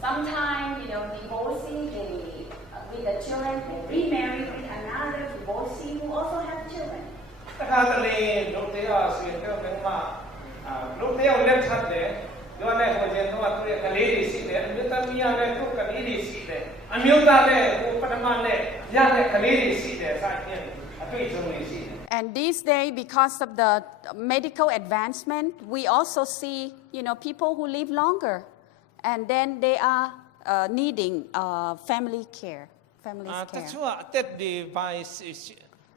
Sometimes, divorcee, with the children, they remarry with another divorcee who also have children. တခါတလေလူတယောက်ဆွေတယောက်လည်းလူတယောက်လက်ထပ်တယ်ပြောတဲ့ဟိုကျန်တော့သူရဲ့ကလေးတွေရှိတယ်အမျိုးသမီးလည်းသူ့ကလေးတွေရှိတယ်အမျိုးသားလည်းဟိုပထမနဲ့ရတဲ့ကလေးတွေရှိတယ်စသဖြင့်အတွေ့အကြုံတွေရှိတယ် And these days, because of the medical advancement, we also see, people who live longer, and then they are needing family care. တချို့အသက်တွေပိုင်း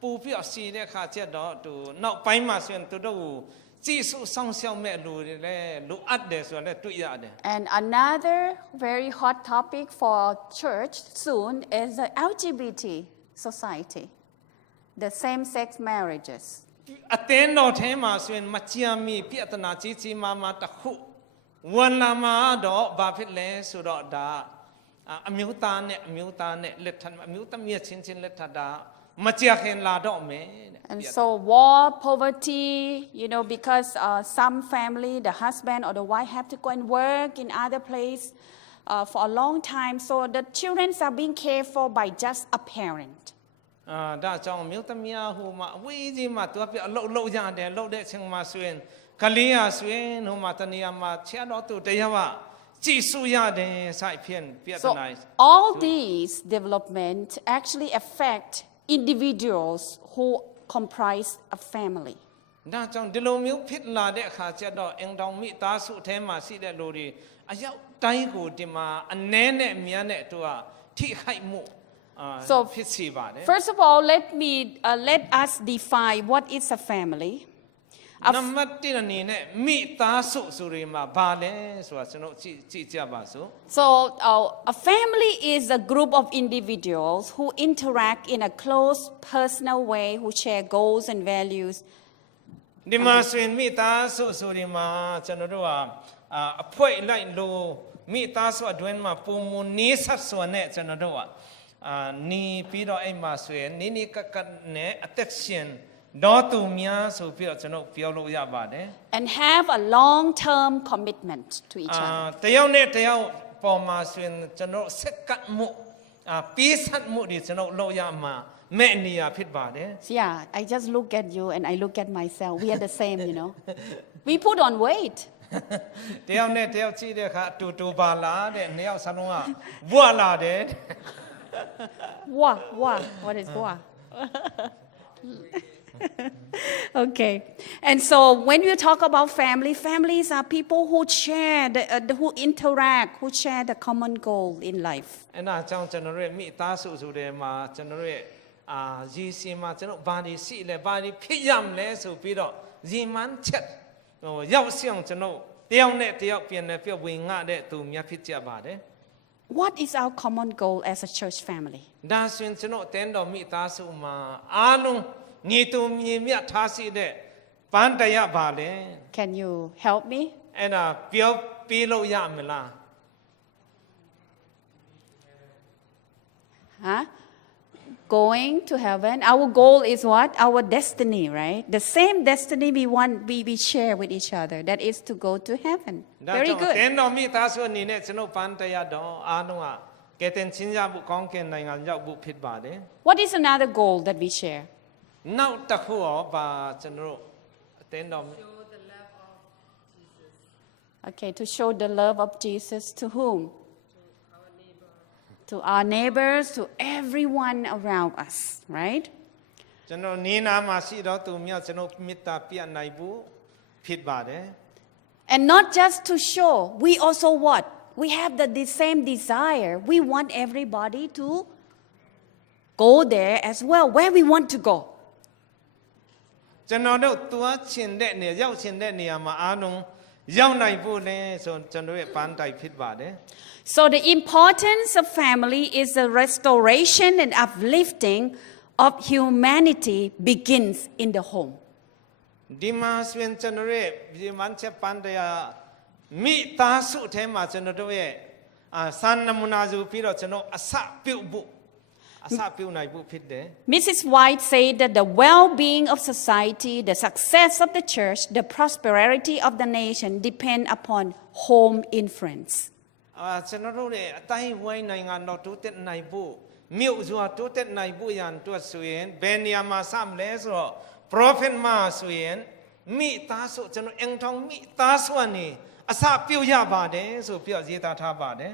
ပူပြီးအစီတဲ့ခါကျတော့သူနောက်ပိုင်းမှာဆိုရင်သူတို့ကြည့်စုဆောင်ရှောက်မဲ့လူတွေလည်းလိုအပ်တယ်ဆိုတော့လည်းတွေ့ရတယ် And another very hot topic for church soon is the LGBT society, the same-sex marriages. အတင်းတော်ထဲမှာဆိုရင်မကြံမီပြဿနာကြီးကြီးမားမားတစ်ခုဝန်လာမှာတော့ဘာဖြစ်လဲဆိုတော့ဒါအမျိုးသားနဲ့လက်ထပ်အမျိုးသမီးချင်းလက်ထပ်တာမကြခင်လာတော့မယ် And so war, poverty, because some family, the husband or the wife have to go and work in other place for a long time. So the children are being cared for by just a parent. ဒါကြောင့်မြို့သမီးဟိုမှာဝေးကြီးမှာသူကပြအလုပ်ရတယ်လုပ်တဲ့အချိန်မှာဆိုရင်ကလေးရဆိုရင်ဟိုမှာတနေရာမှာချဲတော်သူတရားကကြည်စုရတယ်စိုက်ဖြင့်ပြဿနာ all these development actually affect individuals who comprise a family. ဒါကြောင့်ဒီလိုမျိုးဖြစ်လာတဲ့အခါကျတော့အင်တောင်မိသားစုအထဲမှာရှိတဲ့လူတွေအရောက်တိုင်းကိုဒီမှာအနည်းနဲ့အများနဲ့သူကထိခိုက်မှု So first of all, let us define what is a family. နံပါတ်1အနေနဲ့မိသားစုဆိုရင်မှာဘာလဲဆိုတာကျွန်တော်ကြည့်ကြပါစို့ So a family is a group of individuals who interact in a close personal way, who share goals and values. ဒီမှာဆိုရင်မိသားစုဆိုရင်မှာကျွန်တော်တို့ကအဖွဲ့လိုက်လို့မိသားစုအတွင်းမှာပုံမနေဆက်စွာနဲ့ကျွန်တော်တို့နီးပြီးတော့အဲ့မှာဆိုရင်နီးကကနဲ့အသက်ရှင်တော့သူများဆိုပြီးတော့ကျွန်တော်ပြောလို့ရပါတယ် And have a long-term commitment to each other. တယောက်နဲ့တယောက်ပေါ်မှာဆိုရင်ကျွန်တော်စက်ကတ်မှုပေးဆက်မှုတွေကျွန်တော်လုပ်ရမှာမဲ့နေရဖြစ်ပါတယ် Yeah, I just look at you and I look at myself. We are the same, We put on weight. တယောက်နဲ့တယောက်ကြည့်တဲ့အခါတူပါလားတဲ့နှစ်ယောက်စလုံးကဘွာလာတယ် What is wa? Okay, and so when we talk about families are people who share, who interact, who share the common goal in life. အဲ့ဒါကြောင့်ကျွန်တော်တို့မိသားစုဆိုတဲ့မှာကျွန်တော်တို့ရည်စင်မှာကျွန်တော်ဘာတွေရှိလဲဘာတွေဖြစ်ရမလဲဆိုပြီးတော့ရည်မှန်းချက်ရောက်ဆောင်ကျွန်တော်တယောက်နဲ့တယောက်ပြန်နေပြဝင်ငှတဲ့သူများဖြစ်ကြပါတယ် What is our common goal as a church family? ဒါဆိုရင်ကျွန်တော်တန်းတော်မိသားစုမှာအားလုံးညီတူညီမျှထားရှိတဲ့ပန်းတရားပါလေ Can you help me? အဲ့ဒါပြောပြီးလို့ရမလား Going to heaven. Our goal is what? Our destiny, right? The same destiny we share with each other. That is to go to heaven. Very good. တန်းတော်မိသားစုအနေနဲ့ကျွန်တော်ပန်းတရားတော်အားလုံးကကဲတင်ချင်းရဖို့ကောင်းကင်နိုင်ငံရောက်ဖို့ဖြစ်ပါတယ် What is another goal that we share? နောက်တစ်ခုရောပါကျွန်တော်အတင်းတော် Okay, to show the love of Jesus to whom? To our neighbors, to everyone around us, right? ကျွန်တော်နေနာမှာရှိတော့သူများကျွန်တော်မေတ္တာပြနိုင်ဖို့ဖြစ်ပါတယ် And not just to show, we also what? We have the same desire. We want everybody to go there as well, where we want to go. ကျွန်တော်တို့သွားချင်တဲ့နေရောက်ချင်တဲ့နေရာမှာအားလုံးရောက်နိုင်ဖို့လဲဆိုကျွန်တော်ရဲ့ပန်းတိုက်ဖြစ်ပါတယ် So the importance of family is the restoration and uplifting of humanity begins in the home. ဒီမှာဆိုရင်ကျွန်တော်ရဲ့ဒီမှန်ချက်ပန်းတရားမိသားစုထဲမှာကျွန်တော်တို့ရဲ့စံနမူနာစုပြီးတော့ကျွန်တော်အစပြုတ်ဖို့ Mrs. White said that the well-being of society, the success of the church, the prosperity of the nation depend upon home influence. ကျွန်တော်တို့ရဲ့အတိုင်းဝိုင်းနိုင်ငံတော်တိုးတက်နိုင်ဖို့မြို့စွာတိုးတက်နိုင်ဖို့ရန်အတွက်ဆိုရင်ဘယ်နေရာမှာစမလဲဆိုတော့ prophet မှာဆိုရင်မိသားစုကျွန်တော်အင်ထောင်မိသားစုကနေအစပြုတ်ရပါတယ်ဆိုပြီးရေးသားထားပါတယ်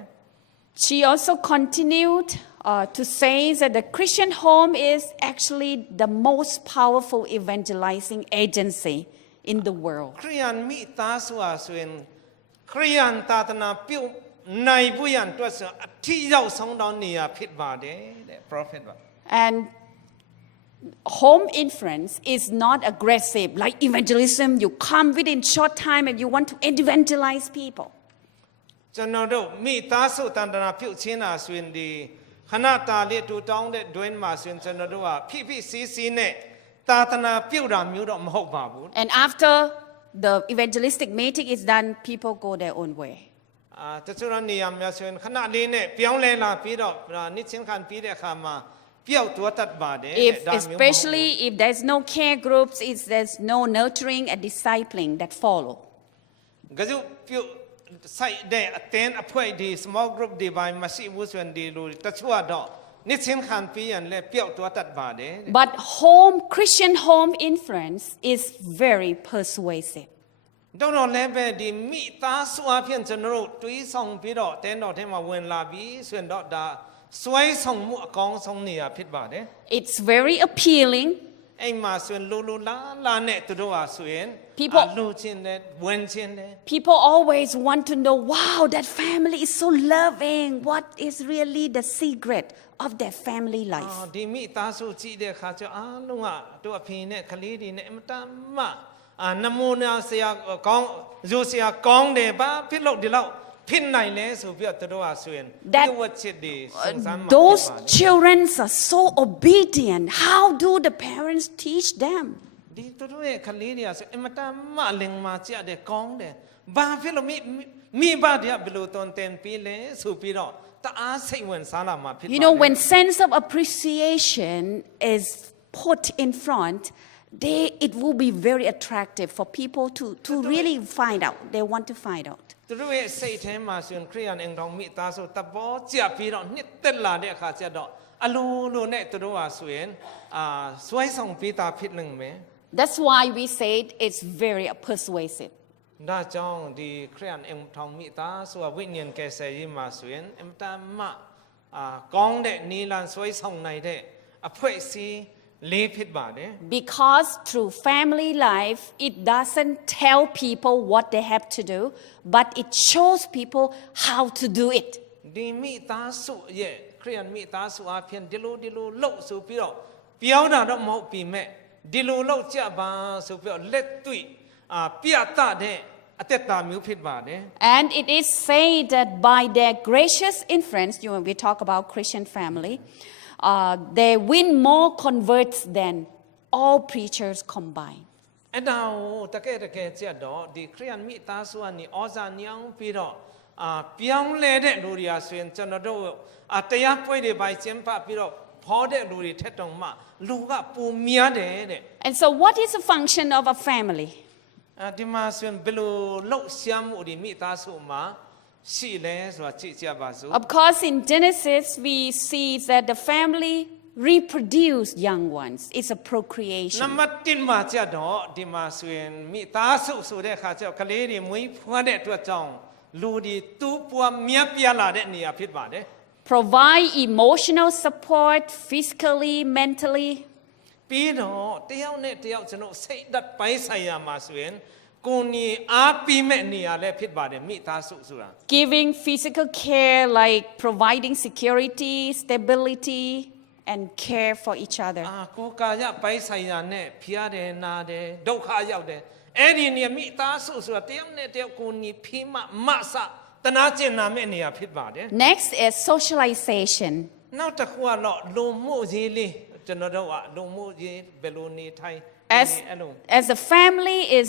She also continued to say that the Christian home is actually the most powerful evangelizing agency in the world. ခရိယန်မိသားစုဟာဆိုရင်ခရိယန်သာသနာပြုတ်နိုင်ဖို့ရန်အတွက်ဆိုအထီးရောက်ဆုံးသောနေရာဖြစ်ပါတယ်တဲ့ prophet ပါ And home influence is not aggressive like evangelism. You come within short time and you want to evangelize people. ကျွန်တော်တို့မိသားစုတန်တရာပြုတ်ချင်းတာဆိုရင်ဒီခဏတာလေးတူတောင်းတဲ့တွင်မှာဆိုရင်ကျွန်တော်တို့ကဖိဖိစီးစီးနဲ့သာသနာပြုတ်တာမျိုးတော့မဟုတ်ပါဘူး And after the evangelistic meeting is done, people go their own way. တချို့နေရာများဆိုရင်ခဏလေးနဲ့ပြောင်းလဲလာပြီးတော့နှစ်ချင်းခံပြီးတဲ့အခါမှာပျောက်သွားတတ်ပါတယ် Especially if there's no care groups, if there's no nurturing and discipling that follow. ကကြုပြုတ်စိုက်တဲ့အတင်းအဖွဲဒီ small group ဒီပိုင်းမရှိဘူးဆိုရင်ဒီလိုတချို့တော့နှစ်ချင်းခံပြီးရင်လည်းပျောက်သွားတတ်ပါတယ် But Christian home influence is very persuasive. တော့လည်းပဲဒီမိသားစုအဖြစ်ကျွန်တော်တို့တွေးဆောင်ပြီးတော့တင်းတော်ထဲမှာဝင်လာပြီးဆိုရင်တော့ဒါစွဲဆောင်မှုအကောင်းဆုံးနေရာဖြစ်ပါတယ် It's very appealing. အိမ်မှာဆိုရင်လိုလာနဲ့သူတို့ဟာဆိုရင်လိုချင်တယ်ဝင်ချင်တယ် People always want to know, wow, that family is so loving. What is really the secret of their family life? ဒီမိသားစုကြည့်တဲ့အခါကျအားလုံးကတို့အဖေနဲ့ကလေးတွေနဲ့အမတန်မှနမိုနာဆရာကောင်းဇိုဆရာကောင်းတယ်ပါဖြစ်လို့ဒီလောက်ဖြစ်နိုင်လဲဆိုပြီးတော့တို့ဟာဆိုရင်ဒီဝတ်ချစ်တွေစုံစမ်းမှာ Those children are so obedient. How do the parents teach them? ဒီတို့ရဲ့ကလေးတွေကဆိုအမတန်မှလင်မာကြတဲ့ကောင်းတယ်ဘာဖြစ်လို့မိဘတွေကဘယ်လိုတွန်တင်ပြီးလဲဆိုပြီးတော့တအားစိတ်ဝင်စားလာမှာဖြစ်ပါတယ် You know, when sense of appreciation is put in front, it will be very attractive for people to really find out. They want to find out. သူတို့ရဲ့စိတ်ထဲမှာဆိုရင်ခရိယန်အင်တော်မိသားစုတဘောကြပြီးတော့နှစ်သက်လာတဲ့အခါကျတော့အလိုနဲ့သူတို့ဟာဆိုရင်စွဲဆောင်ပေးတာဖြစ်နေမယ် That's why we said it's very persuasive. ဒါကြောင့်ဒီခရိယန်အင်တော်မိသားစုဝိညာဉ်ကယ်ဆယ်ရေးမှာဆိုရင်အမတန်မှကောင်းတဲ့နီလန်စွဲဆောင်နိုင်တဲ့အဖွဲ့အစည်းလေးဖြစ်ပါတယ် Because through family life, it doesn't tell people what they have to do, but it shows people how to do it. ဒီမိသားစုရဲ့ခရိယန်မိသားစုအဖြစ်ဒီလိုလှုပ်ဆိုပြီးတော့ပြောင်းတာတော့မဟုတ်ပြီမဲ့ဒီလိုလှုပ်ကြပါဆိုပြီးတော့လက်တွေ့ပြသတဲ့အသက်တာမျိုးဖြစ်ပါတယ် And it is said that by their gracious influence, when we talk about Christian family, they win more converts than all preachers combined. အဲ့ဒါကိုတကယ်ကြက်တော့ဒီခရိယန်မိသားစုကနေဩဇာညောင်းပြီးတော့ပြောင်းလဲတဲ့လူတွေဆိုရင်ကျွန်တော်တို့တရားပွဲတွေပိုင်ကျင်းပပြီးတော့ဖော်တဲ့လူတွေထက်တောင်မှလူကပုံများတယ်တဲ့ And so what is the function of a family? ဒီမှာဆိုရင်ဘယ်လိုလှုပ်ရှားမှုတွေမိသားစုမှာရှိလဲဆိုတာကြည့်ကြပါစို့ Of course, in Genesis, we see that the family reproduce young ones. It's a procreation. နံပါတ်1မှာကြတော့ဒီမှာဆိုရင်မိသားစုဆိုတဲ့အခါကျတော့ကလေးတွေမွေးဖွားတဲ့အတွက်ကြောင့်လူတွေတူးပွားမြတ်ပြလာတဲ့နေရာဖြစ်ပါတယ် Provide emotional support physically, mentally. ပြီးတော့တယောက်နဲ့တယောက်ကျွန်တော်စိတ်ဓာတ်ပိုင်းဆိုင်ရာမှာဆိုရင်ကိုယ်ညီအားပြီးမဲ့နေရာလည်းဖြစ်ပါတယ်မိသားစုဆိုတာ Giving physical care like providing security, stability, and care for each other. ကိုယ်ကာယပိုင်းဆိုင်ရာနဲ့ဖျားတယ်နာတယ်ဒုက္ခရောက်တယ်အဲ့ဒီနေရာမိသားစုဆိုတာတယောက်နဲ့တယောက်ကိုယ်ညီဖိမဆတနာကျင်နာမဲ့နေရာဖြစ်ပါတယ် Next is socialization. နောက်တစ်ခုကတော့လူမှုရေးလေးကျွန်တော်တို့ကလူမှုရေးဘယ်လိုနေထိုင် As the family is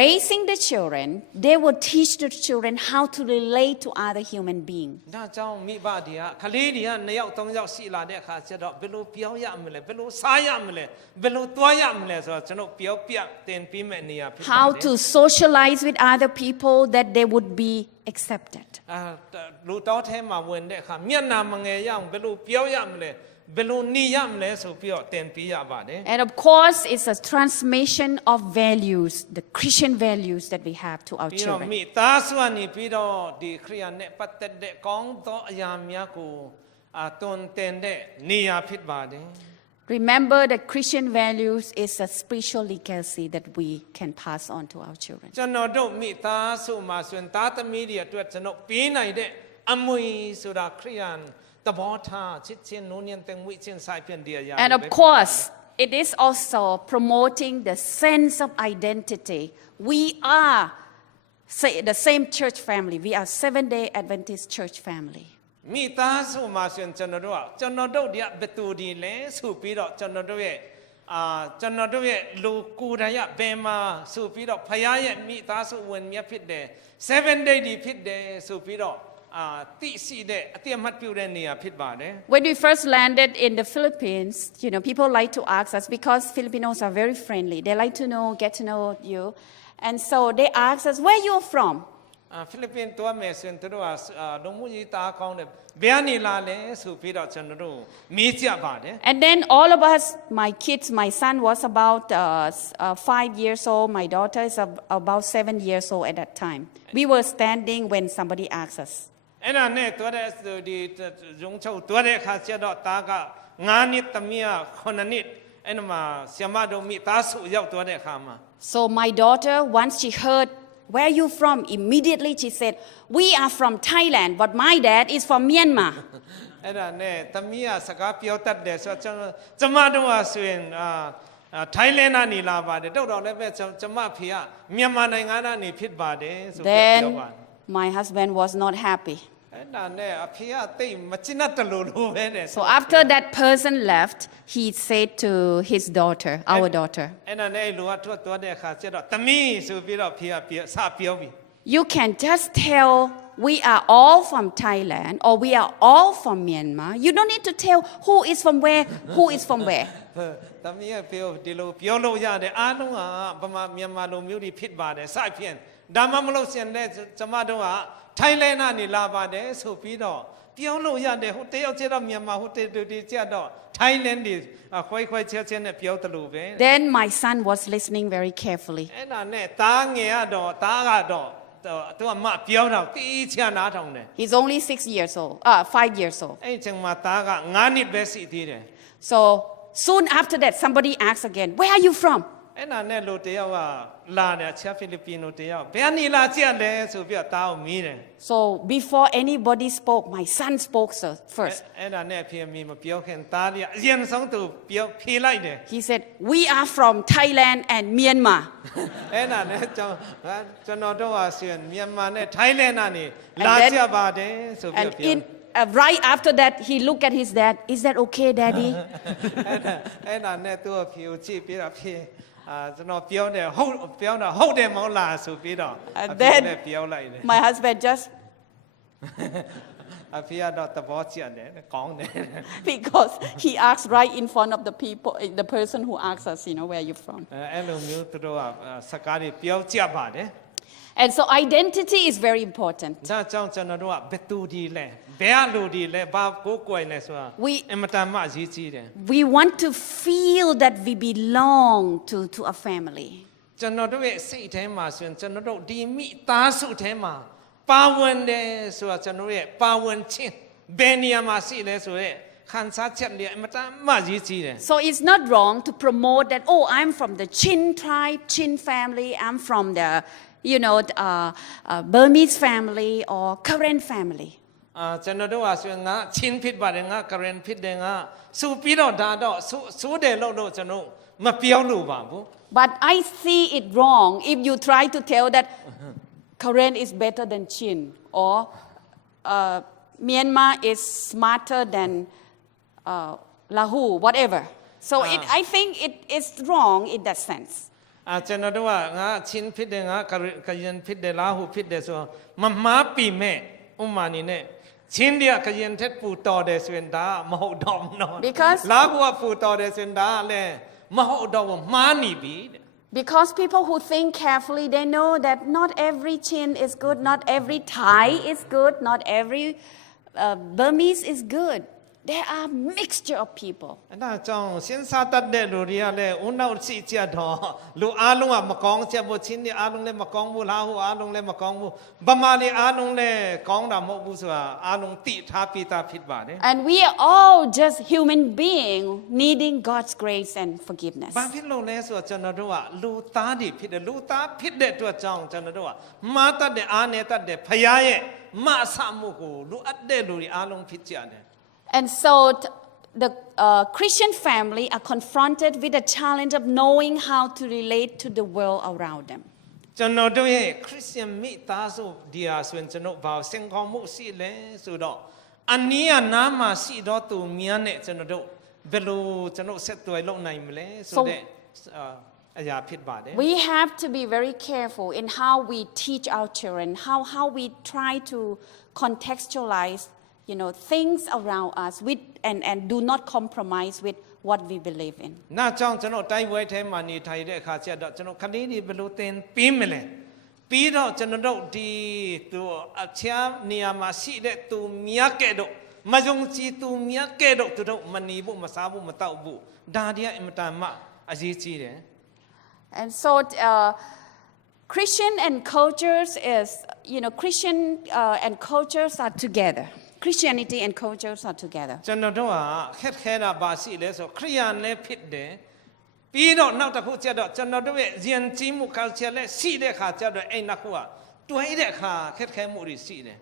raising the children, they will teach the children how to relate to other human beings. ဒါကြောင့်မိဘတွေကခလေးတွေက2ယောက်3ယောက်ရှိလာတဲ့အခါကျတော့ဘယ်လိုပြောင်းရမလဲဘယ်လိုစားရမလဲဘယ်လိုသွားရမလဲဆိုတော့ကျွန်တော်ပြောပြတင်ပေးမဲ့နေရာဖြစ်ပါတယ် How to socialize with other people, that they would be accepted. လူတော်ထဲမှာဝင်တဲ့အခါမျက်နှာမငယ်ရအောင်ဘယ်လိုပြောရမလဲဘယ်လိုနေရမလဲဆိုပြီးတော့သင်ပေးရပါတယ် And of course, it's a transmission of values, the Christian values that we have to our ပြီးတော့ children. မိသားစုကနေပြီးတော့ဒီခရိယာနဲ့ပတ်သက်တဲ့ကောင်းသောအရာများကိုတွင်တင်တဲ့နေရာဖြစ်ပါတယ် Remember that Christian values is a spiritual legacy that we can pass on to our children. ကျွန်တော်တို့မိသားစုမှာဆိုရင်သားသမီးတွေအတွက်ကျွန်တော်ပေးနိုင်တဲ့အမွေဆိုတာခရိယာန်သဘောထားချစ်ချင်းနိုးညံ့တဲ့ငွေချင်းဆိုင်ပြန်တရားရ And of course, it is also promoting the sense of identity. We are the same church family. We are Seventh-day Adventist church family. မိသားစုမှာဆိုရင်ကျွန်တော်တို့ဒီဘယ်သူဒီလဲဆိုပြီးတော့ကျွန်တော်တို့ရဲ့လူကိုယ်တိုင်ရဘယ်မှာဆိုပြီးတော့ဖခင်ရဲ့မိသားစုဝင်မြတ်ဖြစ်တယ် 7 day ဒီဖြစ်တယ်ဆိုပြီးတော့သိရှိတဲ့အတိအမှတ်ပြုတဲ့နေရာဖြစ်ပါတယ် When we first landed in the Philippines, people like to ask us because Filipinos are very friendly. They like to get to know you. And so they ask us, where you're from? ဖိလစ်ပင်းตัวမယ်ဆိုရင်တို့ကလူမှုရေးသားကောင်းတယ်ဘယ်ကနေလာလဲဆိုပြီးတော့ကျွန်တော်တို့မေးကြပါတယ် And then all of us, my son was about 5 years old. My daughter is about 7 years old at that time. We were standing when somebody asked us. အဲ့ဒါနဲ့ตัวတဲ့ဒီရုံချုပ်ตัวတဲ့ခါကျတော့တာက9နှစ်သမီးက9နှစ်အဲ့မှာဆရာမတို့မိသားစုရောက်ตัวတဲ့ခါမှာ So my daughter, once she heard, where are you from? Immediately she said, we are from Thailand, but my dad is from Myanmar. အဲ့ဒါနဲ့သမီးကစကားပြောတတ်တယ်ဆိုတော့ကျမတို့ကဆိုရင်ထိုင်းလန်ကနေလာပါတယ်တော့လည်းပဲကျမဖေကမြန်မာနိုင်ငံကနေဖြစ်ပါတယ်ဆိုပြီးပြောပါတယ် Then my husband was not happy. အဲ့ဒါနဲ့အဖေကတိတ်မချစ်တလို့လို့ပဲတဲ့ So after that person left, he said to his daughter, our daughter, အဲ့ဒါနဲ့လူကထွက်သွားတဲ့အခါကျတော့သမီးဆိုပြီးတော့ဖေကစပြောပြီ you can just tell we are all from Thailand or we are all from Myanmar. You don't need to tell who is from who is from where. သမီးကပြောဒီလိုပြောလို့ရတယ်အားလုံးကဗမာမြန်မာလူမျိုးတွေဖြစ်ပါတယ်စဖြင့်ဒါမှမဟုတ်ရှင်တဲ့ကျမတို့ကထိုင်းလန်ကနေလာပါတယ်ဆိုပြီးတော့ပြောလို့ရတယ်ဟိုတယောက်ကျတော့မြန်မာဟိုတေကျတော့ထိုင်းလန်တွေခွဲချက်နဲ့ပြောတယ်လို့ပဲ Then my son was listening very carefully. အဲ့ဒါနဲ့သားငယ်ကတော့သားကတော့သူကမပြောတော့တီးချနားထောင်တယ် He's only 5 years old. အဲ့ချိန်မှာသားက9နှစ်ပဲရှိသေးတယ် So soon after that, somebody asked again, where are you from? အဲ့ဒါနဲ့လူတယောက်ကလာတယ်ချက်ဖိလစ်ပင်းလူတယောက်ဘယ်ကနေလာကြလဲဆိုပြီးတော့သားကိုမေးတယ် So before anybody spoke, my son spoke first. အဲ့ဒါနဲ့ဖေမေမပြောခင်သားလေးအရင်ဆုံးသူပြောဖြေလိုက်တယ် He said, we are from Thailand and Myanmar. အဲ့ဒါနဲ့ကျွန်တော်တို့ကဆိုရင်မြန်မာနဲ့ထိုင်းလန်ကနေလာကြပါတယ်ဆိုပြီး And တော့ပြော right after that, he looked at his dad. Is that okay, Daddy? အဲ့ဒါနဲ့သူ့အဖေကိုကြည့်ပြီးတော့ဖေကျွန်တော်ပြောတယ်ဟုတ်တယ်မဟုတ်လားဆိုပြီးတော့အဖေနဲ့ပြောလိုက်တယ် My husband just အဖေကတော့သဘောကျတယ်ကောင်းတယ် because he asked right in front of the person who asked us, where are you from? အဲ့လိုမျိုးသူတို့ကစကားတွေပြောကြပါတယ် And so identity is very important. ဒါကြောင့်ကျွန်တော်တို့ကဘယ်သူဒီလဲဘယ်အလိုဒီလဲဘာကိုကိုယ်လဲဆိုတာအမတန်မှအရေးကြီးတယ် We want to feel that we belong to a family. ကျွန်တော်တို့ရဲ့စိတ်ထဲမှာဆိုရင်ကျွန်တော်တို့ဒီမိသားစုထဲမှာပါဝင်တယ်ဆိုတာကျွန်တော်ရဲ့ပါဝင်ခြင်းဘယ်နေရာမှာရှိလဲဆိုရဲခံစားချက်လေးအမတန်မှအရေးကြီးတယ် So it's not wrong to promote that, oh, I'm from the Chin tribe, Chin family, I'm from the, Burmese family or Karen family. ကျွန်တော်တို့ကဆိုရင်ငါချင်းဖြစ်ပါတယ်ငါကရင်ဖြစ်တယ်ငါစူပြီးတော့ဒါတော့စူးတယ်လို့ကျွန်တော်မပြောလို့ပါဘူး But I see it wrong if you try to tell that Karen is better than Chin or Myanmar is smarter than Lahu, whatever. So I think it is wrong in that sense. ကျွန်တော်တို့ကငါချင်းဖြစ်တယ်ငါကရင်ဖြစ်တယ်လားဟုဖြစ်တယ်ဆိုမမားပြီမဲ့ဥမာနေနဲ့ချင်းတွေကကရင်ထက်ပူတော်တယ်ဆိုရင်ဒါမဟုတ်တော့ဘူးနော် Because လားကပူတော်တယ်ဆိုရင်ဒါလည်းမဟုတ်တော့ဘူးမှားနေပြီ Because people who think carefully, they know that not every Chin is good, not every Thai is good, not every Burmese is good. There are mixture of people. အဲ့ဒါကြောင့်စဉ်းစားတတ်တဲ့လူတွေကလည်းဦးနောက်စီကြတော့လူအားလုံးကမကောင်းချက်ဘူးချင်းတွေအားလုံးလည်းမကောင်းဘူးလားဟိုအားလုံးလည်းမကောင်းဘူးဗမာတွေအားလုံးလည်းကောင်းတာမဟုတ်ဘူးဆိုတာအားလုံးသိထားပြီးသားဖြစ်ပါတယ် And we are all just human beings needing God's grace and forgiveness. ဘာဖြစ်လို့လဲဆိုတော့ကျွန်တော်တို့ကလူသားတွေဖြစ်တယ်လူသားဖြစ်တဲ့အတွက်ကြောင့်ကျွန်တော်တို့ကမာတတ်တဲ့အားနဲ့တတ်တဲ့ဖခင်ရဲ့မအဆမှုကိုလူအပ်တဲ့လူတွေအားလုံးဖြစ်ကြတယ် And so the Christian family are confronted with the challenge of knowing how to relate to the world around them. ကျွန်တော်တို့ရဲ့ခရစ်ယာန်မိသားစုဒီဟာဆိုရင်ကျွန်တော်ဘာစင်ကောင်းမှုရှိလဲဆိုတော့အနည်းအနားမှာရှိတော့သူများနဲ့ကျွန်တော်တို့ဘယ်လိုကျွန်တော်ဆက်သွယ်လုပ်နိုင်မလဲဆိုတဲ့အရာဖြစ်ပါတယ် We have to be very careful in how we teach our children, how we try to contextualize, things around us and do not compromise with what we believe in. နောက်ကြောင့်ကျွန်တော်တိုက်ပွဲထဲမှာနေထိုင်တဲ့အခါကျတော့ကျွန်တော်ခလေးတွေဘယ်လိုသင်ပေးမလဲပြီးတော့ကျွန်တော်တို့ဒီသူအခြားနေရာမှာရှိတဲ့သူမြတ်ကဲ့သို့မယုံကြည်သူမြတ်ကဲ့သို့သူတို့မနေဖို့မစားဖို့မတောက်ဖို့ဒါတွေကအင်မတန်မှအရေးကြီးတယ် And so Christian and cultures is, Christian and cultures are together. Christianity and cultures are together. ကျွန်တော်တို့ကခက်ခဲတာပါရှိလဲဆိုခရိယာန်လည်းဖြစ်တယ်ပြီးတော့နောက်တစ်ခုကျတော့ကျွန်တော်တို့ရဲ့ယဉ်ကျေးမှု culture လည်းရှိတဲ့အခါကျတော့အဲ့နှစ်ခုကတွဲတဲ့အခါခက်ခဲမှုတွေရှိတယ်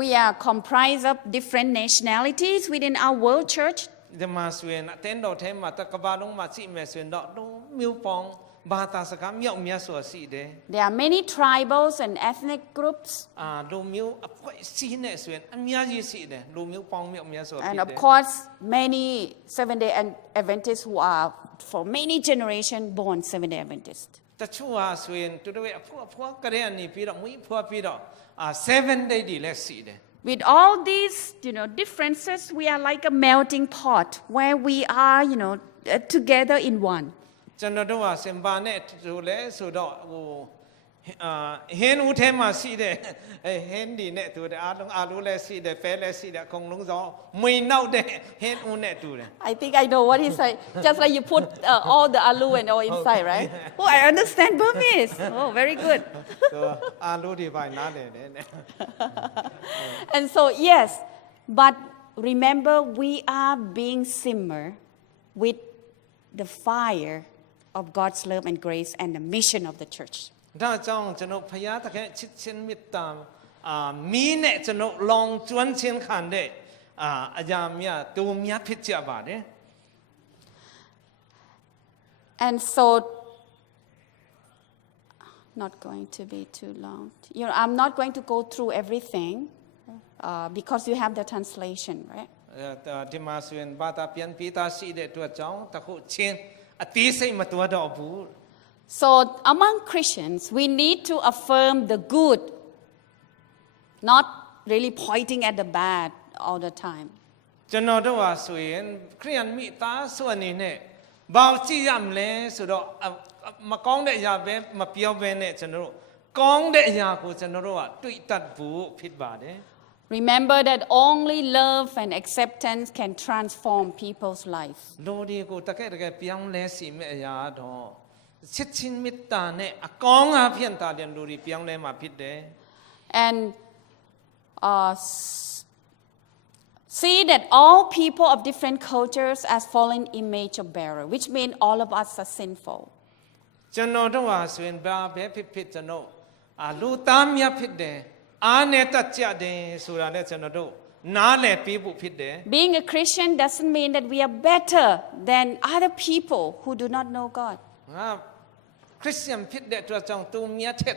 We are comprised of different nationalities within our world church. ဒီမှာဆိုရင်အတင်းတော်ထဲမှာတကဘာလုံးမှာရှိမယ်ဆိုရင်တော့မျိုးပေါင်းဘာသာစကားမြောက်များစွာရှိတယ် There are many tribals and ethnic groups. လူမျိုးအဖွဲ့အစည်းနဲ့ဆိုရင်အများကြီးရှိတယ်လူမျိုးပေါင်းမြောက်များစွာဖြစ်တယ် And of course, many Seventh-day Adventists who are for many generations born Seventh-day Adventists. တချို့ဟာဆိုရင်သူတို့ရဲ့အဖွားကလေးကနေပြီးတော့မွေးဖွားပြီးတော့7 day တွေလည်းရှိတယ် With all these, differences, we are like a melting pot where we are, together in one. ကျွန်တော်တို့ကစင်ပါနဲ့ဆိုလဲဆိုတော့ဟင်းဦးထဲမှာရှိတဲ့ဟင်းဒီနဲ့တူတယ်အားလုံးလည်းရှိတယ်ပဲလည်းရှိတယ်အကုန်လုံးစောမွေနောက်တဲ့ဟင်းဦးနဲ့တူတယ် I think I know what he's saying. Just like you put all the alu and all inside, right? Oh, I understand Burmese. Oh, very good. အာလူတွေပိုင်းနားတယ်တဲ့ And so, yes, but remember, we are being simmer with the fire of God's love and grace and the mission of the church. ဒါကြောင့်ကျွန်တော်ဖခင်တခင်ချစ်ချင်းမေတ္တာမီးနဲ့ကျွန်တော်လောင်ကျွမ်းခြင်းခံတဲ့အရာများတူများဖြစ်ကြပါတယ် And so, not going to be too long. I'm not going to go through everything because you have the translation, right? ဒီမှာဆိုရင်ဘာသာပြန်ပြီးသားရှိတဲ့အတွက်ကြောင့်တခုချင်းအသေးစိတ်မတော်တော့ဘူး So among Christians, we need to affirm the good, not really pointing at the bad all the time. ကျွန်တော်တို့ဟာဆိုရင်ခရိယန်မိသားစုအနေနဲ့ဘာကြည့်ရမလဲဆိုတော့မကောင်းတဲ့အရာပဲမပြောဘဲနဲ့ကျွန်တော်တို့ကောင်းတဲ့အရာကိုကျွန်တော်တို့ကတွေ့တတ်ဖို့ဖြစ်ပါတယ် Remember that only love and acceptance can transform people's life. လူတွေကိုတကယ်ပြောင်းလဲစီမဲ့အရာတော့ချစ်ချင်းမေတ္တာနဲ့အကောင်းအဖြစ်တာတဲ့လူတွေပြောင်းလဲမှာဖြစ်တယ် And see that all people of different cultures as fallen image of bearer, which means all of us are sinful. ကျွန်တော်တို့ဟာဆိုရင်ဘာပဲဖြစ်ကျွန်တော်လူသားများဖြစ်တယ်အားနဲ့တတ်ကြတယ်ဆိုတာနဲ့ကျွန်တော်တို့နားလည်ပြီးဖို့ဖြစ်တယ် Being a Christian doesn't mean that we are better than other people who do not know God. ခရစ်ယာန်ဖြစ်တဲ့အတွက်ကြောင့်သူမြတ်တဲ့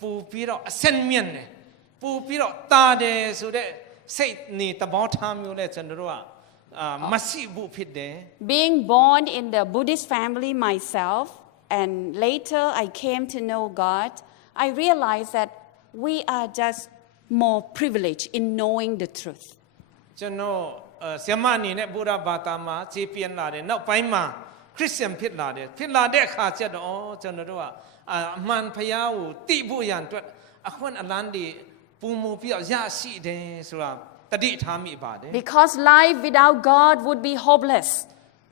ပူပြီးတော့အစင်မြင့်တယ်ပူပြီးတော့တာတယ်ဆိုတဲ့စိတ်နေတဘောထားမျိုးနဲ့ကျွန်တော်တို့ကမရှိဘူးဖြစ်တယ် Being born in the Buddhist family myself, and later I came to know God, I realized that we are just more privileged in knowing the truth. ကျွန်တော်ဆရာမအနေနဲ့ဘုရားဘာသာမှာခြေပြင်းလာတယ်နောက်ပိုင်းမှာ ခရစ်ယာန်ဖြစ်လာတယ်ဖြစ်လာတဲ့အခါကျတော့ကျွန်တော်တို့ကအမှန်ဖျားကိုတိဖို့ရန်အတွက်အခွင့်အလမ်းတွေပုံမူပြီးတော့ရရှိတယ်ဆိုတာတတိထားမိပါတယ် Because life without God would be hopeless.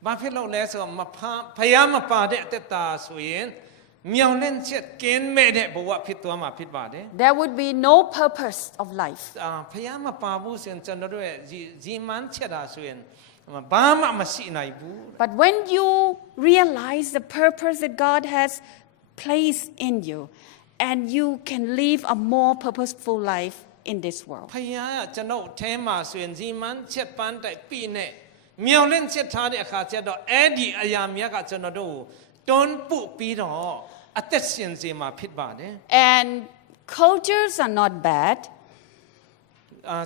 ဘာဖြစ်လို့လဲဆိုတော့ဖျားမပါတဲ့အသက်တာဆိုရင်မြောင်လင့်ချက်ကင်းမဲ့တဲ့ဘဝဖြစ်သွားမှာဖြစ်ပါတယ် There would be no purpose of life. ဖျားမပါဘူးဆိုရင်ကျွန်တော်တို့ရဲ့ဇီမန်းချက်တာဆိုရင်ဘာမှမရှိနိုင်ဘူး But when you realize the purpose that God has placed in you, and you can live a more purposeful life in this world. ဖျားကကျွန်တော်အဲမှာဆိုရင်ဇီမန်းချက်ပန်းတိုက်ပြီးနဲ့မြောင်လင့်ချက်ထားတဲ့အခါကျတော့အဲ့ဒီအရာမြတ်ကကျွန်တော်တို့တွန်းပုတ်ပြီးတော့အသက်ရှင်စေမှာဖြစ်ပါတယ် And cultures are not bad.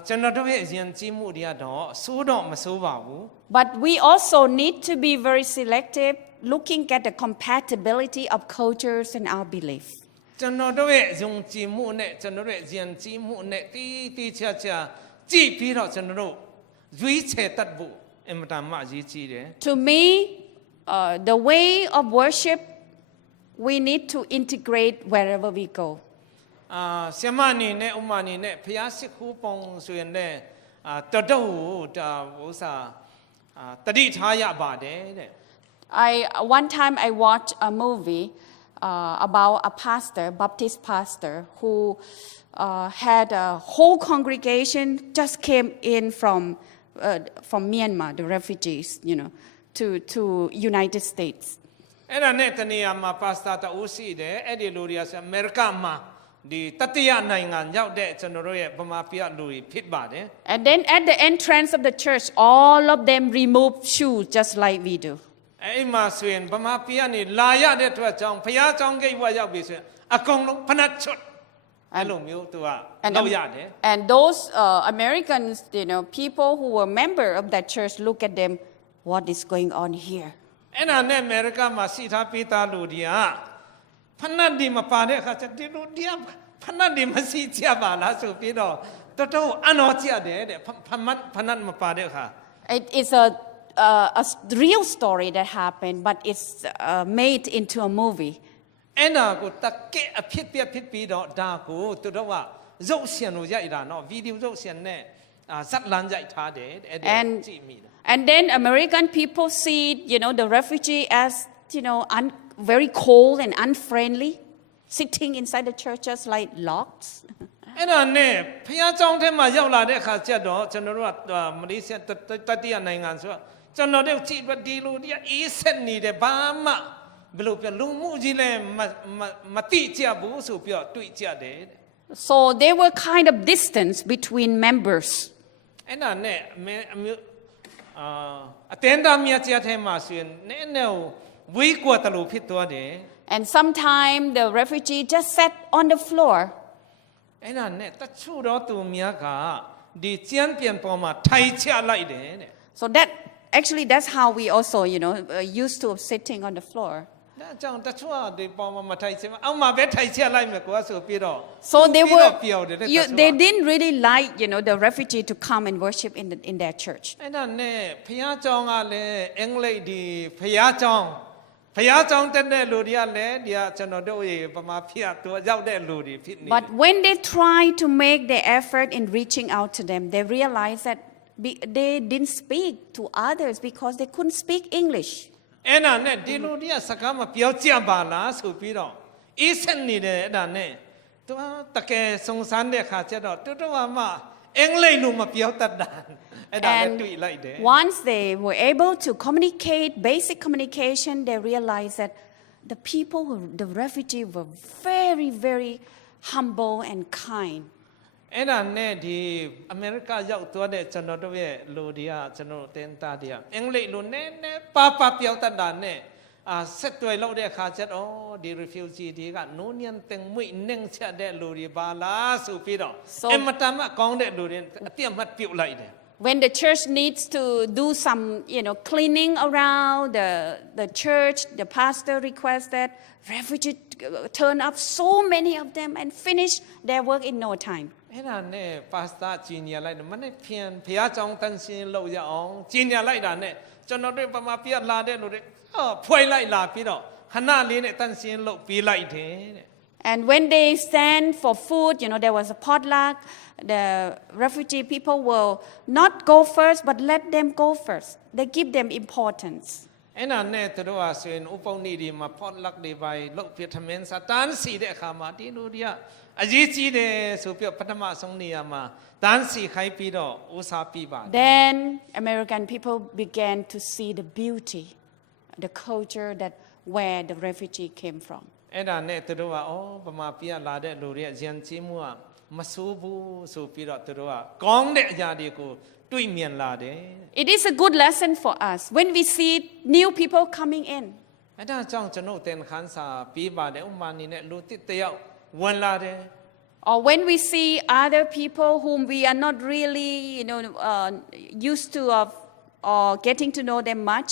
ကျွန်တော်တို့ရဲ့ယဉ်ကျေးမှုတွေကတော့စိုးတော့မစိုးပါဘူး But we also need to be very selective, looking at the compatibility of cultures and our beliefs. ကျွန်တော်တို့ရဲ့ယုံကြည်မှုနဲ့ကျွန်တော်တို့ရဲ့ယဉ်ကျေးမှုနဲ့တီးချာကြည့်ပြီးတော့ကျွန်တော်တို့ရွေးချယ်တတ်ဖို့အင်မတန်မှအရေးကြီးတယ် To me, the way of worship, we need to integrate wherever we go. ဆရာမအနေနဲ့ဥမာအနေနဲ့ဖျားစစ်ခိုးပုံဆိုရင်လည်းတော်တော်ဒါဥစားတတိထားရပါတယ်တဲ့ One time I watched a movie about a pastor, Baptist pastor, who had a whole congregation just came in from Myanmar, the refugees, to United States. အဲ့ဒါနဲ့တနေရာမှာပါစတာတူရှိတယ်အဲ့ဒီလူတွေကဆိုအမေရိကမှာဒီတတိယနိုင်ငံရောက်တဲ့ကျွန်တော်တို့ရဲ့ဗမာပြည်လူတွေဖြစ်ပါတယ် And then at the entrance of the church, all of them removed shoes just like we do. အဲ့မှာဆိုရင်ဗမာပြည်ကနေလာရတဲ့အတွက်ကြောင့်ဘုရားကျောင်းဂိတ်ဝရောက်ပြီဆိုရင်အကုန်လုံးဖနတ်ချွတ်အဲ့လိုမျိုးသူကလောက်ရတယ် And those Americans, people who were member of that church, look at them, what is going on here? အဲ့ဒါနဲ့အမေရိကမှာစီထားပေးသားလူတွေကဖနတ်ဒီမပါတဲ့အခါကျဒီလူတွေကဖနတ်ဒီမစီချပါလားဆိုပြီးတော့တော်တော်အနော်ကြတယ်တဲ့ဖနတ်မပါတဲ့အခါ It is a real story that happened, but it's made into a movie. အဲ့ဒါကိုတကယ်အဖြစ်ပြဖြစ်ပြီးတော့ဒါကိုသူတို့ကရုပ်ရှင်လိုရိုက်တာနော်ဗီဒီယိုရုပ်ရှင်နဲ့ဇက်လန်ရိုက်ထားတယ်အဲ့ဒါကြည့်မိတာ And then American people see, the refugee as, very cold and unfriendly, sitting inside the churches like logs. အဲ့ဒါနဲ့ဖျားเจ้าထဲမှာရောက်လာတဲ့အခါကျတော့ကျွန်တော်တို့ကမလေးရှားတတိယနိုင်ငံဆိုတော့ကျွန်တော်တို့ကြည့်ပြီးဒီလူတွေကအေးဆက်နေတယ်ဘာမှဘယ်လိုပြလူမှုကြီးလဲမတိကျဘူးဆိုပြီးတော့တွေ့ကြတယ် So there were kind of distance between members. အဲ့ဒါနဲ့အတင်းသားမြတ်ကျထဲမှာဆိုရင်နည်းနည်းဝေးကွာတလို့ဖြစ်သွားတယ် And sometimes the refugee just sat on the floor. အဲ့ဒါနဲ့တချို့တော့သူများကဒီကျမ်းပြန်ပေါ်မှာထိုင်ချလိုက်တယ်တဲ့ So that's how we also, used to sitting on the floor. ဒါကြောင့်တချို့ကဒီပေါ်မှာမထိုင်ချင်အောက်မှာပဲထိုင်ချလိုက်မယ်ကွာဆိုပြီးတော့ So they didn't really like, the refugee to come and worship in their church. အဲ့ဒါနဲ့ဖျားကြောင်ကလည်းအင်္ဂလိပ်ဒီဖျားကြောင်တက်တဲ့လူတွေကလည်းဒီကကျွန်တော်တို့ရေဗမာဖျားသူရောက်တဲ့လူတွေဖြစ်နေ But when they try to make the effort in reaching out to them, they realize that they didn't speak to others because they couldn't speak English. အဲ့ဒါနဲ့ဒီလူတွေကစကားမပြောကြပါလားဆိုပြီးတော့အေးဆက်နေတယ်အဲ့ဒါနဲ့သူတကယ်စုံစမ်းတဲ့အခါကျတော့တူတူမှအင်္ဂလိပ်လိုမပြောတတ်တာအဲ့ဒါလည်းတွေ့လိုက်တယ် Once they were able to communicate, basic communication, they realized that the refugees were very, very humble and kind. အဲ့ဒါနဲ့ဒီအမေရိကရောက်သွားတဲ့ကျွန်တော်တို့ရဲ့လူတွေကကျွန်တော်တင်းသားတွေကအင်္ဂလိပ်လိုနည်းနည်းပါပြောတတ်တာနဲ့ဆက်တွေ့လို့တဲ့အခါကျတော့ဒီ refugee တွေကနိုးညံတင်မွေ့နှင်းချက်တဲ့လူတွေပါလားဆိုပြီးတော့အမတမ်းကောင်းတဲ့လူတွေအပြတ်မှတ်ပြုတ်လိုက်တယ် When the church needs to do some, cleaning around the church, the pastor requests that refugees turn up, so many of them, and finish their work in no time. အဲ့ဒါနဲ့ပါစတာကြီးညာလိုက်တယ်မနေ့ဖြန်ဖျားကြောင်တန်းစင်းလို့ရအောင်ကြီးညာလိုက်တာနဲ့ကျွန်တော်တို့ပမာပြလာတဲ့လူတွေဖွဲ့လိုက်လာပြီးတော့ခဏလေးနဲ့တန်းစင်းလို့ပြေးလိုက်တယ်တဲ့ And when they stand for food, there was a potluck. The refugee people will not go first, but let them go first. They give them importance. အဲ့ဒါနဲ့သူတို့ကဆိုရင်ဥပုံနေဒီမှာ potluck တွေไปလုပ်ပြထမင်းစားတန်းစီတဲ့အခါမှာဒီလူတွေကအရေးကြီးတယ်ဆိုပြီးပထမဆုံးနေရာမှာတန်းစီခိုင်းပြီးတော့ဦးစားပေးပါတယ် Then American people began to see the beauty, the culture that where the refugee came from. အဲ့ဒါနဲ့သူတို့ကဗမာပြည်လာတဲ့လူတွေရဲ့ဉာဏ်ကြီးမှုကမဆိုးဘူးဆိုပြီးတော့သူတို့ကကောင်းတဲ့အရာတွေကိုတွေ့မြင်လာတယ် It is a good lesson for us when we see new people coming in. အဲ့ဒါကြောင့်ကျွန်တော်တင်ခန်းစာပြီးပါတယ်ဥမာနေနဲ့လူတစ်တယောက်ဝင်လာတယ် Or when we see other people whom we are not really, used to or getting to know them much,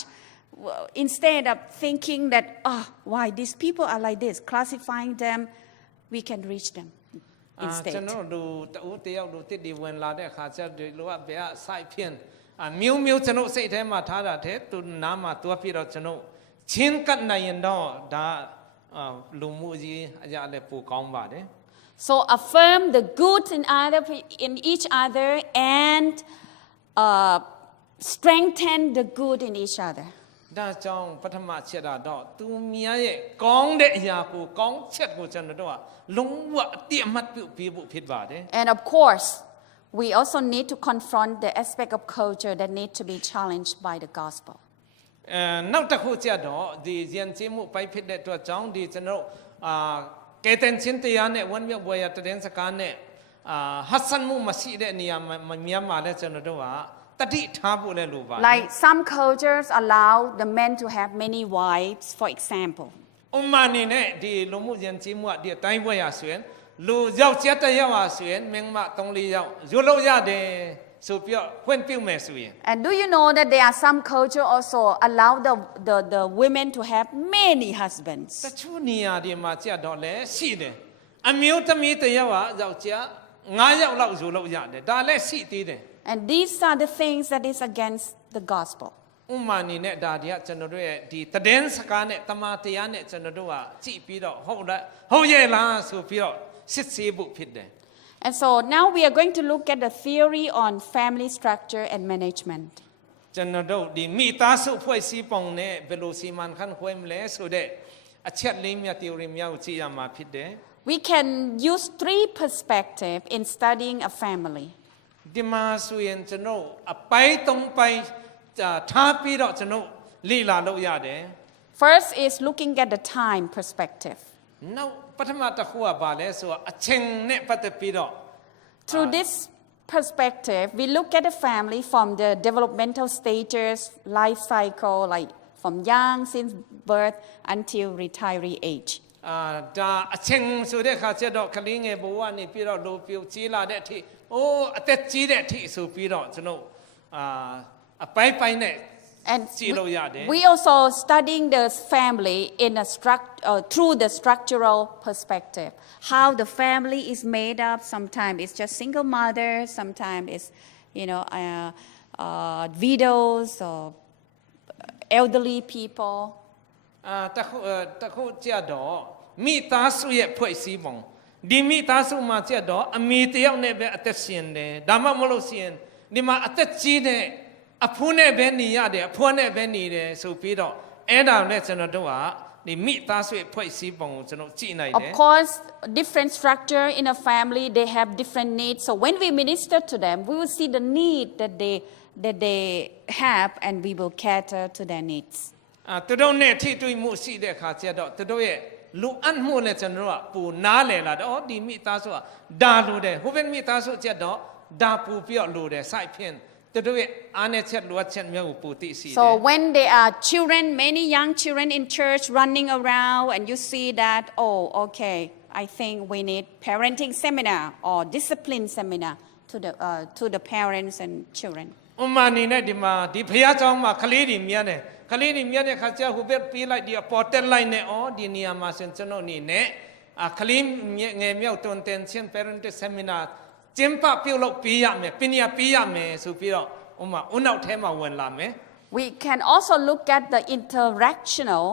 instead of thinking that, why these people are like this, classifying them, we can reach them ကျွန် instead. တော်တို့တူတယောက်လူတစ်ဒီဝင်လာတဲ့အခါကျတော့လူကဘယ်အဆိုင်ဖြင့်မျိုးကျွန်တော်စိတ်ထဲမှာထားတာတဲ့သူနားမှာတွားပြီးတော့ကျွန်တော်ချင်းကပ်နိုင်ရင်တော့ဒါလူမှုကြီးအရာလည်းပိုကောင်းပါတယ် So affirm the good in each other and strengthen the good in each other. ဒါကြောင့်ပထမချက်တော့သူများရဲ့ကောင်းတဲ့အရာကိုကောင်းချက်ကိုကျွန်တော်တို့ကလုံးဝအတိအမှတ်ပြုပြီးဖို့ဖြစ်ပါတယ် And of course, we also need to confront the aspect of culture that need to be challenged by the gospel. နောက်တစ်ခုကျတော့ဒီဉာဏ်ကြီးမှုပိုက်ဖြစ်တဲ့အတွက်ကြောင့်ဒီကျွန်တော်ကဲတင်ချင်းတရားနဲ့ဝန်မြတ်ဘွယ်ရတဲ့စကားနဲ့ဟတ်ဆန်မှုမရှိတဲ့နေရာမှာမြန်မာလဲကျွန်တော်တို့ကတတိထားဖို့လဲလိုပါတယ် Like some cultures allow the men to have many wives, for example. ဥမာနေနဲ့ဒီလူမှုဉာဏ်ကြီးမှုဒီတိုင်းဘွယ်ရဆိုရင်လူယောက်ျားတစ်ယောက်ဟာဆိုရင်မင်းမ3-4ယောက်ရွလို့ရတယ်ဆိုပြီးခွင့်ပြုမယ်ဆိုရင် And do you know that there are some culture also allow the women to have many husbands? တချို့နေရာတွေမှာကြတော့လဲရှိတယ်အမျိုးသမီးတစ်ယောက်ဟာယောက်ျား9ယောက်လောက်ရွလို့ရတယ်ဒါလည်းရှိသေးတယ် And these are the things that is against the gospel. ဥမာနေနဲ့ဒါတွေကကျွန်တော်တို့ရဲ့ဒီတည်င်းစကားနဲ့တမန်တရားနဲ့ကျွန်တော်တို့ကကြည့်ပြီးတော့ဟုတ်ရဲ့လားဆိုပြီးတော့စစ်ဆေးဖို့ဖြစ်တယ် And so now we are going to look at the theory on family structure and management. ကျွန်တော်တို့ဒီမိသားစုဖွဲ့စည်းပုံနဲ့ဘယ်လိုစီမံခန့်ခွဲမလဲဆိုတဲ့အချက်လေးများ theory များကိုကြည့်ရမှာဖြစ်တယ် We can use 3 perspectives in studying a family. ဒီမှာဆိုရင်ကျွန်တော်အပိုင်း3ပိုင်းထားပြီးတော့ကျွန်တော်လေ့လာလို့ရတယ် First is looking at the time perspective. နောက်ပထမတစ်ခုကဘာလဲဆိုတော့အချိန်နဲ့ပတ်သက်ပြီးတော့ Through this perspective, we look at the family from the developmental stages, life cycle, like from young, since birth, until retiree age. ဒါအချိန်ဆိုတဲ့ခါကျတော့ကလေးငယ်ဘဝနေပြီးတော့လိုပြိုကြီးလာတဲ့အထိအသက်ကြီးတဲ့အထိဆိုပြီးတော့ကျွန်တော်အပိုင်းပိုင်းနဲ့ And ကြည့်လို့ရတယ် we also studying the family in through the structural perspective. How the family is made up. Sometimes it's just single mother. Sometimes it's, widows or elderly people. တခုကြတော့မိသားစုရဲ့ဖွဲ့စည်းပုံဒီမိသားစုမှာကြတော့အမေတယောက်နဲ့ပဲအသက်ရှင်တယ်ဒါမှမဟုတ်ရှင်ဒီမှာအသက်ကြီးတဲ့အဖိုးနဲ့ပဲနေရတယ်အဖွားနဲ့ပဲနေတယ်ဆိုပြီးတော့အဲ့ဒါနဲ့ကျွန်တော်တို့ကဒီမိသားစုရဲ့ဖွဲ့စည်းပုံကိုကျွန်တော်ကြည့်နိုင်တယ် Of course, different structure in a family, they have different needs. So when we minister to them, we will see the need that they have, and we will cater to their needs. သူတို့နဲ့ထိတွေ့မှုရှိတဲ့အခါကျတော့သူတို့ရဲ့လူအပ်မှုနဲ့ကျွန်တော်တို့ကပူနားလည်လာတော့ဒီမိသားစုကဒါလိုတယ်ဟိုဘက်မိသားစုကျတော့ဒါပူပြော့လိုတယ်စိုက်ဖြင့်သူတို့ရဲ့အားနည်းချက်လိုအပ်ချက်မျိုးကိုပူသိရှိတယ် So when there are children, many young children in church running around, and you see that, okay, I think we need parenting seminar or discipline seminar to the parents and children. ဥမာနေနဲ့ဒီမှာဒီဖះเจ้าမှာကလေးတွေမြတ်တယ်ကလေးတွေမြတ်တဲ့ခါကျဟိုဘက်ပြေးလိုက်ဒီအပေါ်တက်လိုက်နဲ့ဒီနေရာမှာကျွန်တော်နေနဲ့ကလေးငယ်မြောက်တွန်တန်ချင်း parenting seminar ကျင်းပပြုတ်လုပ်ပေးရမယ်ပညာပေးရမယ်ဆိုပြီးတော့ဥမာဦးနောက်ထဲမှာဝင်လာမယ် We can also look at the interactional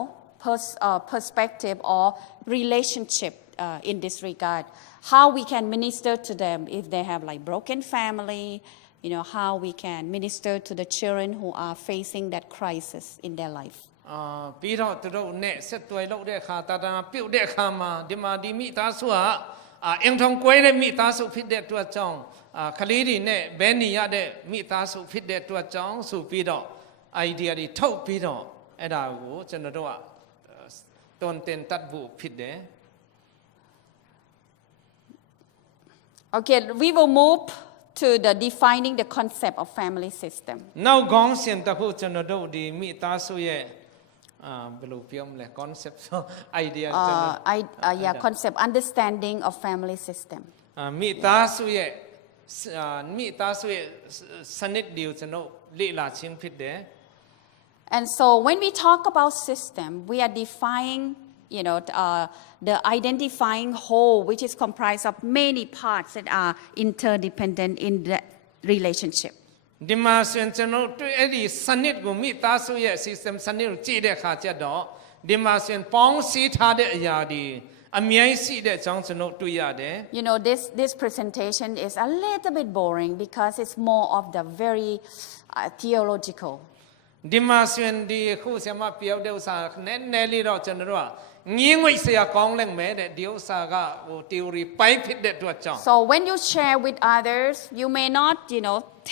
perspective or relationship in this regard. How we can minister to them if they have like broken family, how we can minister to the children who are facing that crisis in their life. ပြီးတော့သူတို့နဲ့ဆက်သွယ်လုပ်တဲ့အခါတာတာပြုတ်တဲ့အခါမှာဒီမှာဒီမိသားစုကအင်ထုံကွဲတဲ့မိသားစုဖြစ်တဲ့အတွက်ကြောင့်ကလေးတွေနဲ့ဘဲနေရတဲ့မိသားစုဖြစ်တဲ့အတွက်ကြောင့်ဆိုပြီးတော့ idea တွေထုတ်ပြီးတော့အဲ့ဒါကိုကျွန်တော်တို့ကတွန်တင်တတ်ဖို့ဖြစ်တယ် Okay, we will move to the defining the concept of family system. နောက်ခေါင်းစဉ်တစ်ခုကျွန်တော်တို့ဒီမိသားစုရဲ့ဘယ်လိုပြောမလဲ concept idea ကျွန်တော် concept understanding of family system. မိသားစုရဲ့စနစ်တွေကိုကျွန်တော်လေ့လာခြင်းဖြစ်တယ် And so when we talk about system, we are defining, the identifying whole, which is comprised of many parts that are interdependent in the relationship. ဒီမှာဆိုရင်ကျွန်တော်တွေ့အဲ့ဒီစနစ်ကိုမိသားစုရဲ့ system စနစ်ကိုကြည့်တဲ့အခါကျတော့ဒီမှာဆိုရင်ပေါင်းစည်းထားတဲ့အရာတွေအများကြီးရှိတဲ့အကြောင်းကျွန်တော်တွေ့ရတယ် This presentation is a little bit boring because it's more of the very theological. ဒီမှာဆိုရင်ဒီခုဆရာမပြောတဲ့ဥစ္စာနည်းနည်းလေးတော့ကျွန်တော်တို့ကငင်းငွေ့စရာကောင်းလိမ့်မယ်တဲ့ဒီဥစ္စာကဟို theory ပိုင်းဖြစ်တဲ့အတွက်ကြောင့် So when you share with others, you may not,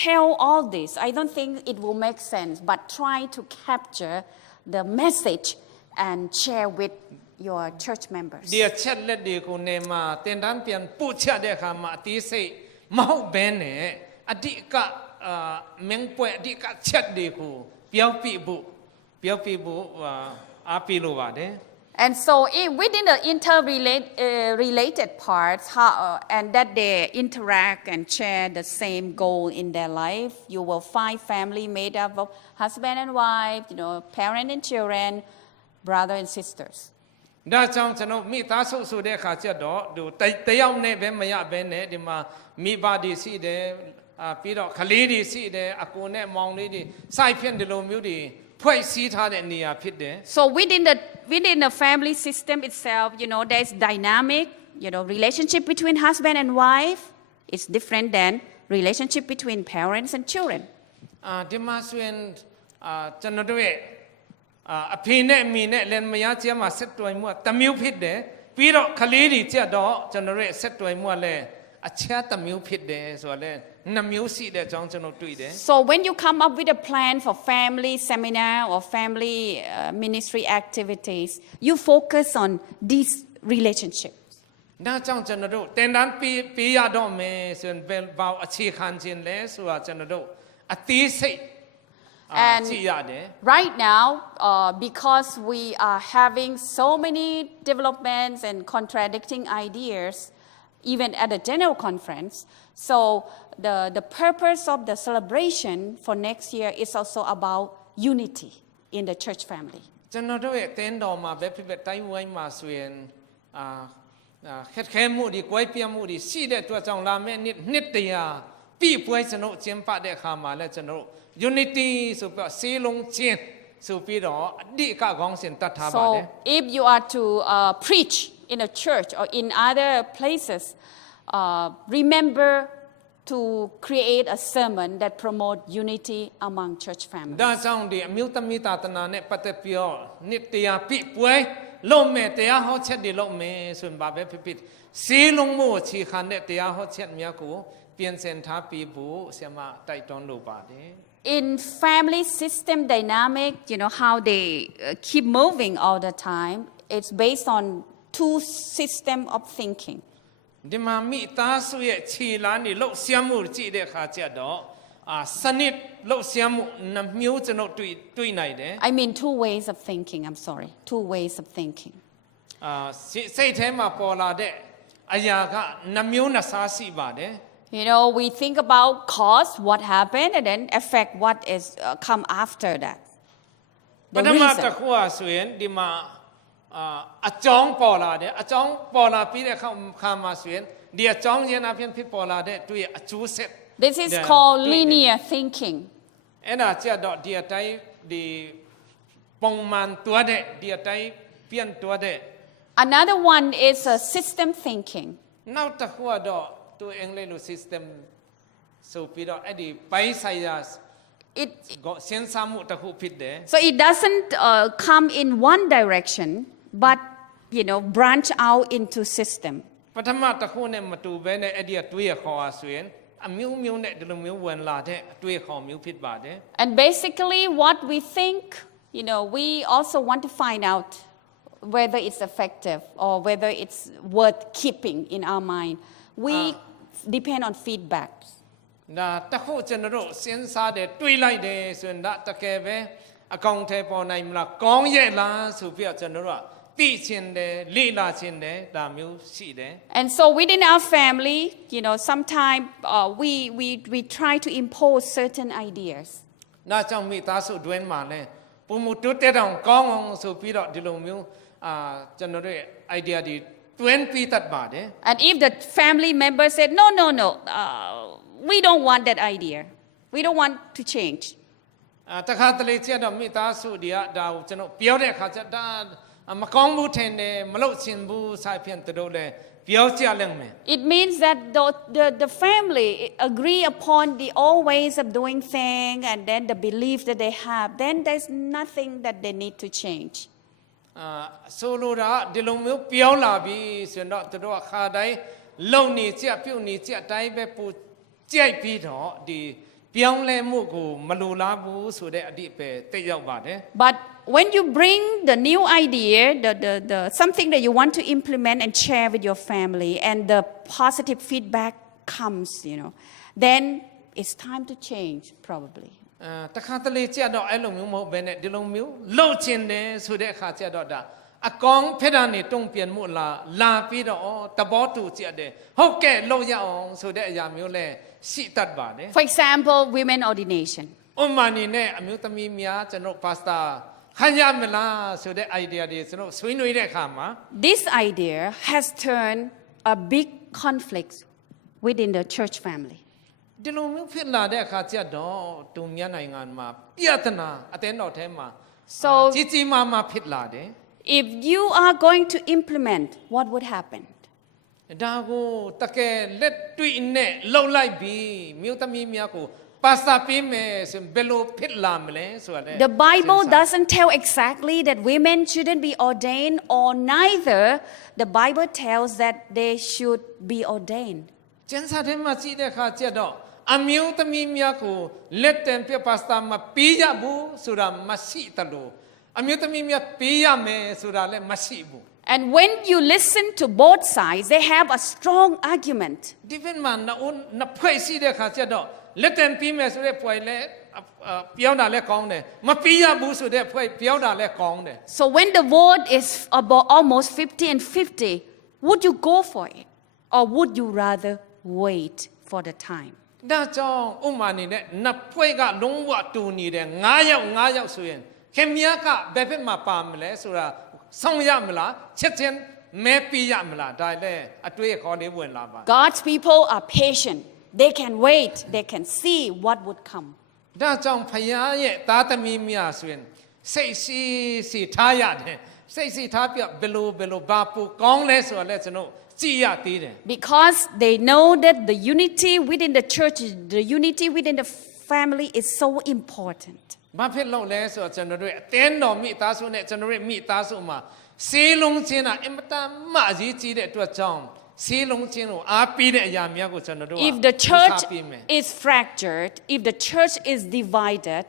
tell all this. I don't think it will make sense, but try to capture the message and share with your church members. ဒီအချက်လက်တွေကိုနေမှာတင်တန်းပြန်ပို့ချတဲ့အခါမှာအသေးစိတ်မဟုတ်ဘဲနဲ့အဓိကမင်းပွဲအဓိကချက်တွေကိုပြောပြဖို့အားပေးလိုပါတယ် And so within the interrelated parts, and that they interact and share the same goal in their life, you will find family made up of husband and wife, parent and children, brother and sisters. ဒါကြောင့်ကျွန်တော်မိသားစုဆိုတဲ့အခါကျတော့ဒီတယောက်နဲ့ပဲမရဘဲနဲ့ဒီမှာမိဘတွေရှိတယ်ပြီးတော့ကလေးတွေရှိတယ်အကိုနဲ့မောင်လေးတွေစိုက်ဖြစ်ဒီလိုမျိုးတွေဖွဲ့စည်းထားတဲ့နေရာဖြစ်တယ် So within the family system itself, there's dynamic, relationship between husband and wife is different than relationship between parents and children. ဒီမှာဆိုရင်ကျွန်တော်တို့ရဲ့အဖေနဲ့အမေနဲ့လည်းမယားချင်းမှာဆက်တွယ်မှုတမျိုးဖြစ်တယ်ပြီးတော့ကလေးတွေကြတော့ကျွန်တော်တို့ရဲ့ဆက်တွယ်မှုလည်းအခြားတမျိုးဖြစ်တယ်ဆိုတော့လည်းနှစ်မျိုးရှိတဲ့အကြောင်းကျွန်တော်တွေ့တယ် So when you come up with a plan for family seminar or family ministry activities, you focus on these relationships. ဒါကြောင့်ကျွန်တော်တို့တင်တန်းပေးရတော့မယ်ဆိုရင်ဘယ်ဘောက်အခြေခံခြင်းလဲဆိုတာကျွန်တော်တို့အသေးစိတ် And right now, because we are having so many developments and contradicting ideas, even at the general conference, so the purpose of the celebration for next year is also about unity in the church family. ကျွန်တော်တို့ရဲ့တင်းတော်မှာပဲဖြစ်ဖြစ်တိုင်းဝိုင်းမှာဆိုရင်ခက်ခဲမှုတွေ၊ကွဲပြားမှုတွေရှိတဲ့အတွက်ကြောင့်လာမယ့်နှစ်တရာပြည့်ပွဲကျွန်တော်ကျင်းပတဲ့အခါမှာလည်းကျွန်တော်တို့ unity ဆိုပြီးစေလုံးချင်းဆိုပြီးတော့အဓိကခေါင်းစဉ်တတ်ထားပါတယ် So if you are to preach in a church or in other places, remember to create a sermon that promote unity among church families. ဒါကြောင့်ဒီအမျိုးသမီးသာသနာနဲ့ပတ်သက်ပြီးတော့နှစ်တရာပြည့်ပွဲလုပ်မယ်တရားဟောချက်တွေလုပ်မယ်ဆိုရင်ဘာပဲဖြစ်ဖြစ်စေလုံးမှုအခြေခံတဲ့တရားဟောချက်များကိုပြင်ဆင်ထားပြီးဖို့ဆရာမတိုက်တွန်းလိုပါတယ် In family system dynamic, how they keep moving all the time, it's based on two system of thinking. ဒီမှာမိသားစုရဲ့ခြေလမ်းတွေလှုပ်ရှားမှုကြည့်တဲ့အခါကျတော့စနစ်လှုပ်ရှားမှုနှမျိုးကျွန်တော်တွေ့နိုင်တယ် I mean two ways of thinking, I'm sorry. Two ways of thinking. စိတ်ထဲမှာပေါ်လာတဲ့အရာကနှမျိုးနှစ်စားရှိပါတယ် We think about cause, what happened, and then affect what is come after that. ပထမတစ်ခုဆိုရင်ဒီမှာအကြောင်းပေါ်လာတယ်အကြောင်းပေါ်လာပြီးတဲ့အခါမှာဆိုရင် เดียจ้องเย็นอาเพียนพิปอลาเดด้วยจูเซ็ต This is Yeah, called doing it. linear thinking. เอ็น่าจะดอกเดียใจดีปงมันตัวเดเดียใจเปลี่ยนตัวเด Another one is system thinking. นอกจากหัวดอกตัวเองเลยรู้ system สูปีดอกไอ้ดีไปใส่ยา It, ก็เส้นสามุตะคุผิดเด so it doesn't come in one direction, but branch out into system. ปฐมตะคุเนี่ยมาตูเบในไอเดียตัวคอสวยมิวเนี่ยเดลมิวเวนลาเดตัวคอมิวผิดบาเด And basically, what we think, we also want to find out whether it's effective or whether it's worth keeping in our mind. We depend on feedback. น่ะตะคุเจนโรเส้นซาเดตัวไล่เดส่วนละตะเกเบอากองเทปอในมลากองเยลาสุเปียเจนโรตีชินเดลีลาชินเดดามิวสีเด And so within our family, sometimes we try to impose certain ideas. น่าจังมีตาสุดเวนมาเลยปุ่มตุเตดองกองสุปีดอกดิลมิวเจนโรไอเดียดี20 ตัดบาเด And if the family member said, no, we don't want that idea. We don't want to change. ตะคาตะเลเชียดอกมีตาสุเดียดาวเจนเปียวเดขาจะดามากองบูเทนเดมโลชินบูสายเพียนตะโดเลเปียวเจียเรื่องเม It means that the family agree upon the old ways of doing things and then the belief that they have. Then there's nothing that they need to change. โซโลระดิลมิวเปียวลาบีส่วนดอกตะโดคาได้ลงนี่เจียปิวนี่เจียได้เบปูเจียปีดอดีเปียวเลมุกูมลูลาบูสุเดอดีเปเตยอกบาเด But when you bring the new idea, the something that you want to implement and share with your family, and the positive feedback comes, then it's time to change, probably. ตะคาตะเลเจียดอกไอ้ลงมิวโมเบเนดิลมิวโลชินเดสุเดคาเจียดอกดาอากองเพดานี่ต้องเปลี่ยนมุลาปีดอตะบอตูเจียเดฮอกแกโลยาองสุเดยามิวเลสิตัดบาเด For example, women ordination. อุมานีเนอมิวตมีเมียจนกพาสต้าขันยามลาสุเดไอเดียดีสนุกสวยนุยเดขามา This idea has turned a big conflict within the church family. ดิลมิวพิลาเดคาเจียดอตุเมียในงานมาเปียตนาอเตนดอเทมา So จีมาพิลาเด if you are going to implement, what would happen? ดากูตะเกเล็ดตุยเนโลไลบีมิวตมีเมียกูภาษาปีเมสเบโลพิลามเลส่วนเด The Bible doesn't tell exactly that women shouldn't be ordained, or neither the Bible tells that they should be ordained. เจนซาเทมาซีเดคาเจียดออามิวตมีเมียกูเล็ดเต็มเปียภาษามาปียาบูสุรามาสีตะโลอามิวตมีเมียปียาเมสุราเลมาสีบู And when you listen to both sides, they have a strong argument. ดิเวนมันนะอุนนะเพื่อซีเดคาเจียดอเล็ดเต็มปีเมสุเดป่วยเลเปียวดาเลกองเดมาปียาบูสุเดป่วยเปียวดาเลกองเด So when the vote is about almost 50 and 50, would you go for it? Or would you rather wait for the time? ด้าจองอุมานีเนี่ยนับป่วยกะลงวะตูนีเดง่ายสุยนเข้มยากะแบบเป็นมาปามเลยสุราส่งยามละเช็ดเช่นแม่ปียามละได้เลยอัตวยขอเลี้ยวนลาบา God's people are patient. They can wait. They can see what would come. ด้าจองพยาเยตาตมีเมียสุยนเสสีท้ายาเดเสสีท้าเปียเบโลบาปูกองเลยส่วนเลยสนุจียาตีเด Because they know that the unity within the church, the unity within the family is so important. มาเพ่นเราเลยส่วนจันทร์ด้วยเต้นดอมีตาสุเนี่ยจันทร์ด้วยมีตาสุมาสีลงจีน่ะเอ็มตามาจีเดตัวจองสีลงจีนอาปีเดยามีกูจันทร์ด้วย If the church is fractured, if the church is divided,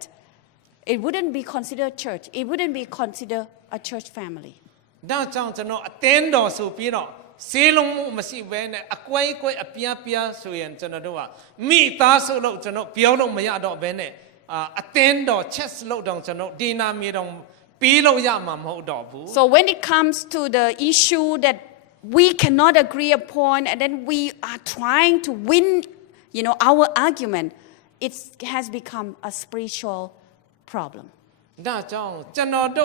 it wouldn't be considered church. It wouldn't be considered a church family. ด้าจองจันทร์เต้นดอสูปีเนาะสีลงมาสิเวเนี่ยอควายอเปียสุยนจันทร์ด้วยมีตาสุโลจันทร์เปียวลงมายาดอกเบเนี่ยattend or chess low down channel dina mi dong pi lo ya ma mo do bu So when it comes to the issue that we cannot agree upon and then we are trying to win, our argument, it has become a spiritual problem. ด้าจองจันทร์ด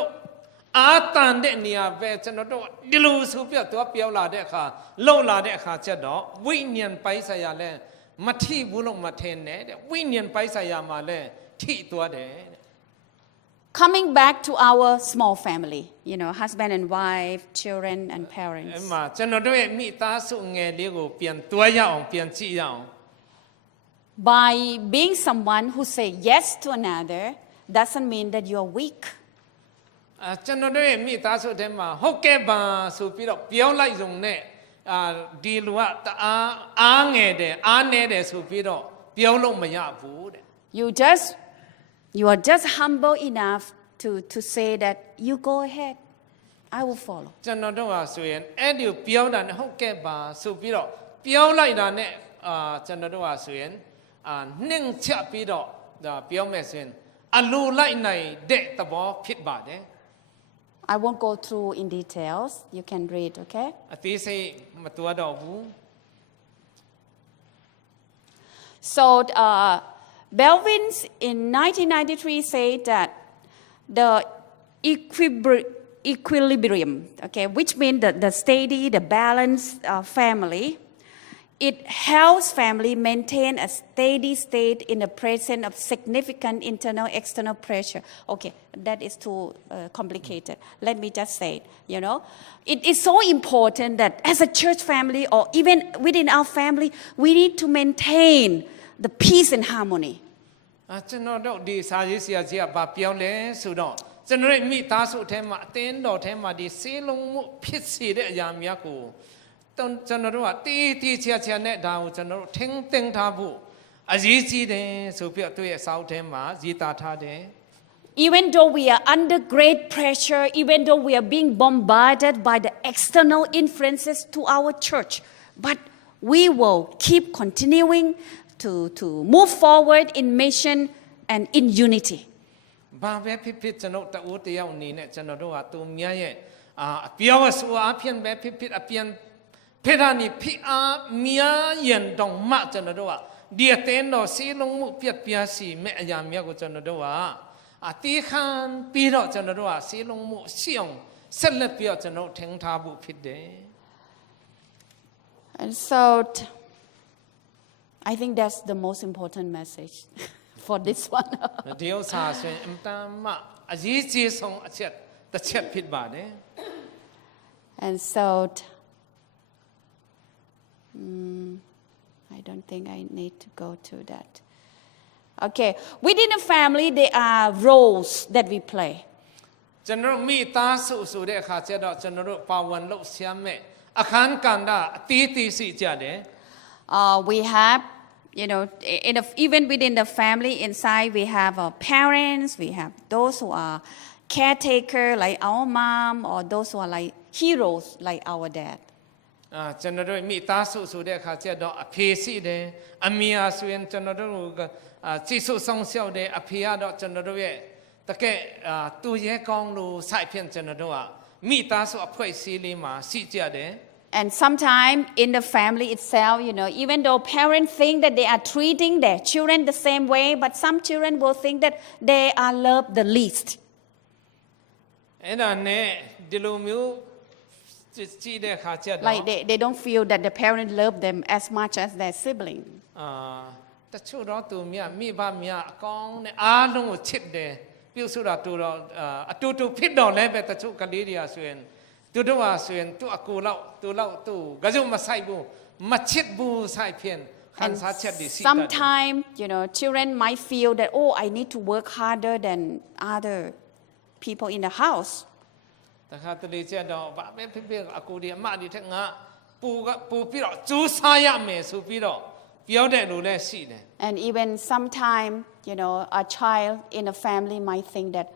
อ tan de nia ve chano do dilu su pya to piao la de kha lo la de kha chat do wai nyan pai sa ya le ma thi bu lo ma the ne de wai nyan pai sa ya ma le thi twa de Coming back to our small family, husband and wife, children and parents. ma chano do ye mi ta su nge le ko pian twa ya ong pian chi ya ong By being someone who say yes to another doesn't mean that you're weak. ကျွန်တော်တို့ရဲ့မိသားစုထဲမှာဟုတ်ကဲ့ပါဆိုပြီးတော့ပြောလိုက်စုံနဲ့ဒီလူကတအားငယ်တယ်အားနည်းတယ်ဆိုပြီးတော့ပြောလို့မရဘူးတဲ့ You are just humble enough to say that you go ahead. I will follow. ကျွန်တော်တို့ကဆိုရင်အဲ့ဒီပြောတာနဲ့ဟုတ်ကဲ့ပါဆိုပြီးတော့ပြောလိုက်တာနဲ့ကျွန်တော်တို့ကဆိုရင်နှင်းချက်ပြီးတော့ပြောမယ်ဆိုရင်အလိုလိုက်နိုင်တဲ့သဘောဖြစ်ပါတယ် I won't go through in details. You can read, okay? အသေးစိတ်မတွားတော့ဘူး So Belvins in 1993 said that the equilibrium, okay, which means the steady, the balanced family, it helps family maintain a steady state in the presence of significant internal, external pressure. Okay, that is too complicated. Let me just say it, It is so important that as a church family or even within our family, we need to maintain the peace and harmony. ကျွန်တော်တို့ဒီစာရေးဆရာကြီးကဗာပြောလဲဆိုတော့ကျွန်တော်ရဲ့မိသားစုထဲမှာအသင်းတော်ထဲမှာဒီစေလုံးမှုဖြစ်စေတဲ့အရာများကိုကျွန်တော်တို့ကတီးချာနဲ့ဒါကိုကျွန်တော်တို့ထင်းသိမ်းထားဖို့အရေးကြီးတယ်ဆိုပြီးသူ့ရဲ့စာအုပ်ထဲမှာရေးသားထားတယ် Even though we are under great pressure, even though we are being bombarded by the external influences to our church, but we will keep continuing to move forward in mission and in unity. ဘာပဲဖြစ်ကျွန်တော်တဦးတယောက်အနေနဲ့ကျွန်တော်တို့ကသူများရဲ့ပြောဆိုအဖြစ်ပဲဖြစ်အပြန်ဖေရနီဖိအားများရန်တောင်မှကျွန်တော်တို့ကဒီအသင်းတော်စီလုံးမှုပြတ်ပြားစီမဲ့အရာများကိုကျွန်တော်တို့ကအတီးခံပြီးတော့ကျွန်တော်တို့ကစီလုံးမှုရှိအောင်ဆက်လက်ပြီးတော့ကျွန်တော်ထင်ထားဖို့ဖြစ်တယ် And so I think that's the most important message for this one. ဒီဥစ္စာဆိုရင်အမှန်မှအရေးကြီးဆုံးအချက်တစ်ချက်ဖြစ်ပါတယ် And so I don't think I need to go to that. Okay, within a family there are roles that we play. ကျွန်တော်မိသားစုဆိုတဲ့အခါကျတော့ကျွန်တော်တို့ပါဝင်လို့ဆရာမဲ့အခန်းကဏ္ဍအသီးသီးရှိကြတယ် We have, even within the family inside, we have parents, we have those who are caretaker like our mom, or those who are like heroes like our dad. ကျွန်တော်တို့မိသားစုဆိုတဲ့အခါကျတော့အဖေရှိတယ်အမေအားဆိုရင်ကျွန်တော်တို့ကကြည့်ဆိုဆောင်ရှောက်တယ်အဖေကတော့ကျွန်တော်တို့ရဲ့တကယ်သူရဲကောင်းလို့စိုက်ဖြင့်ကျွန်တော်တို့ကမိသားစုအဖွဲ့အစည်းလေးမှာရှိကြတယ် And sometimes in the family itself, even though parents think that they are treating their children the same way, but some children will think that they are loved the least. အဲ့ဒါနဲ့ဒီလိုမျိုးကြည့်တဲ့အခါကျတော့ Like they don't feel that the parents love them as much as their sibling. တချို့တော့သူများမိဘများအကောင်းနဲ့အားလုံးကိုချစ်တယ်ပြုဆိုတာတူတော့အတူတူဖြစ်တော့လည်းပဲတချို့ကလေးတွေကဆိုရင်သူတို့ဟာဆိုရင်သူအကူလောက်သူကကြုံမဆိုင်ဘူးမချစ်ဘူးဆိုင်ဖြင့်ခန်းစားချက်ဒီစီ Sometimes, children might feel that, oh, I need to work harder than other people in the house. တခါတလေကျတော့ဘာပဲဖြစ်အကူဒီအမဒီထက်ငါပူပြီးတော့ကျူးစားရမယ်ဆိုပြီးတော့ပြောတဲ့လူလည်းရှိတယ် And even sometimes, a child in a family might think that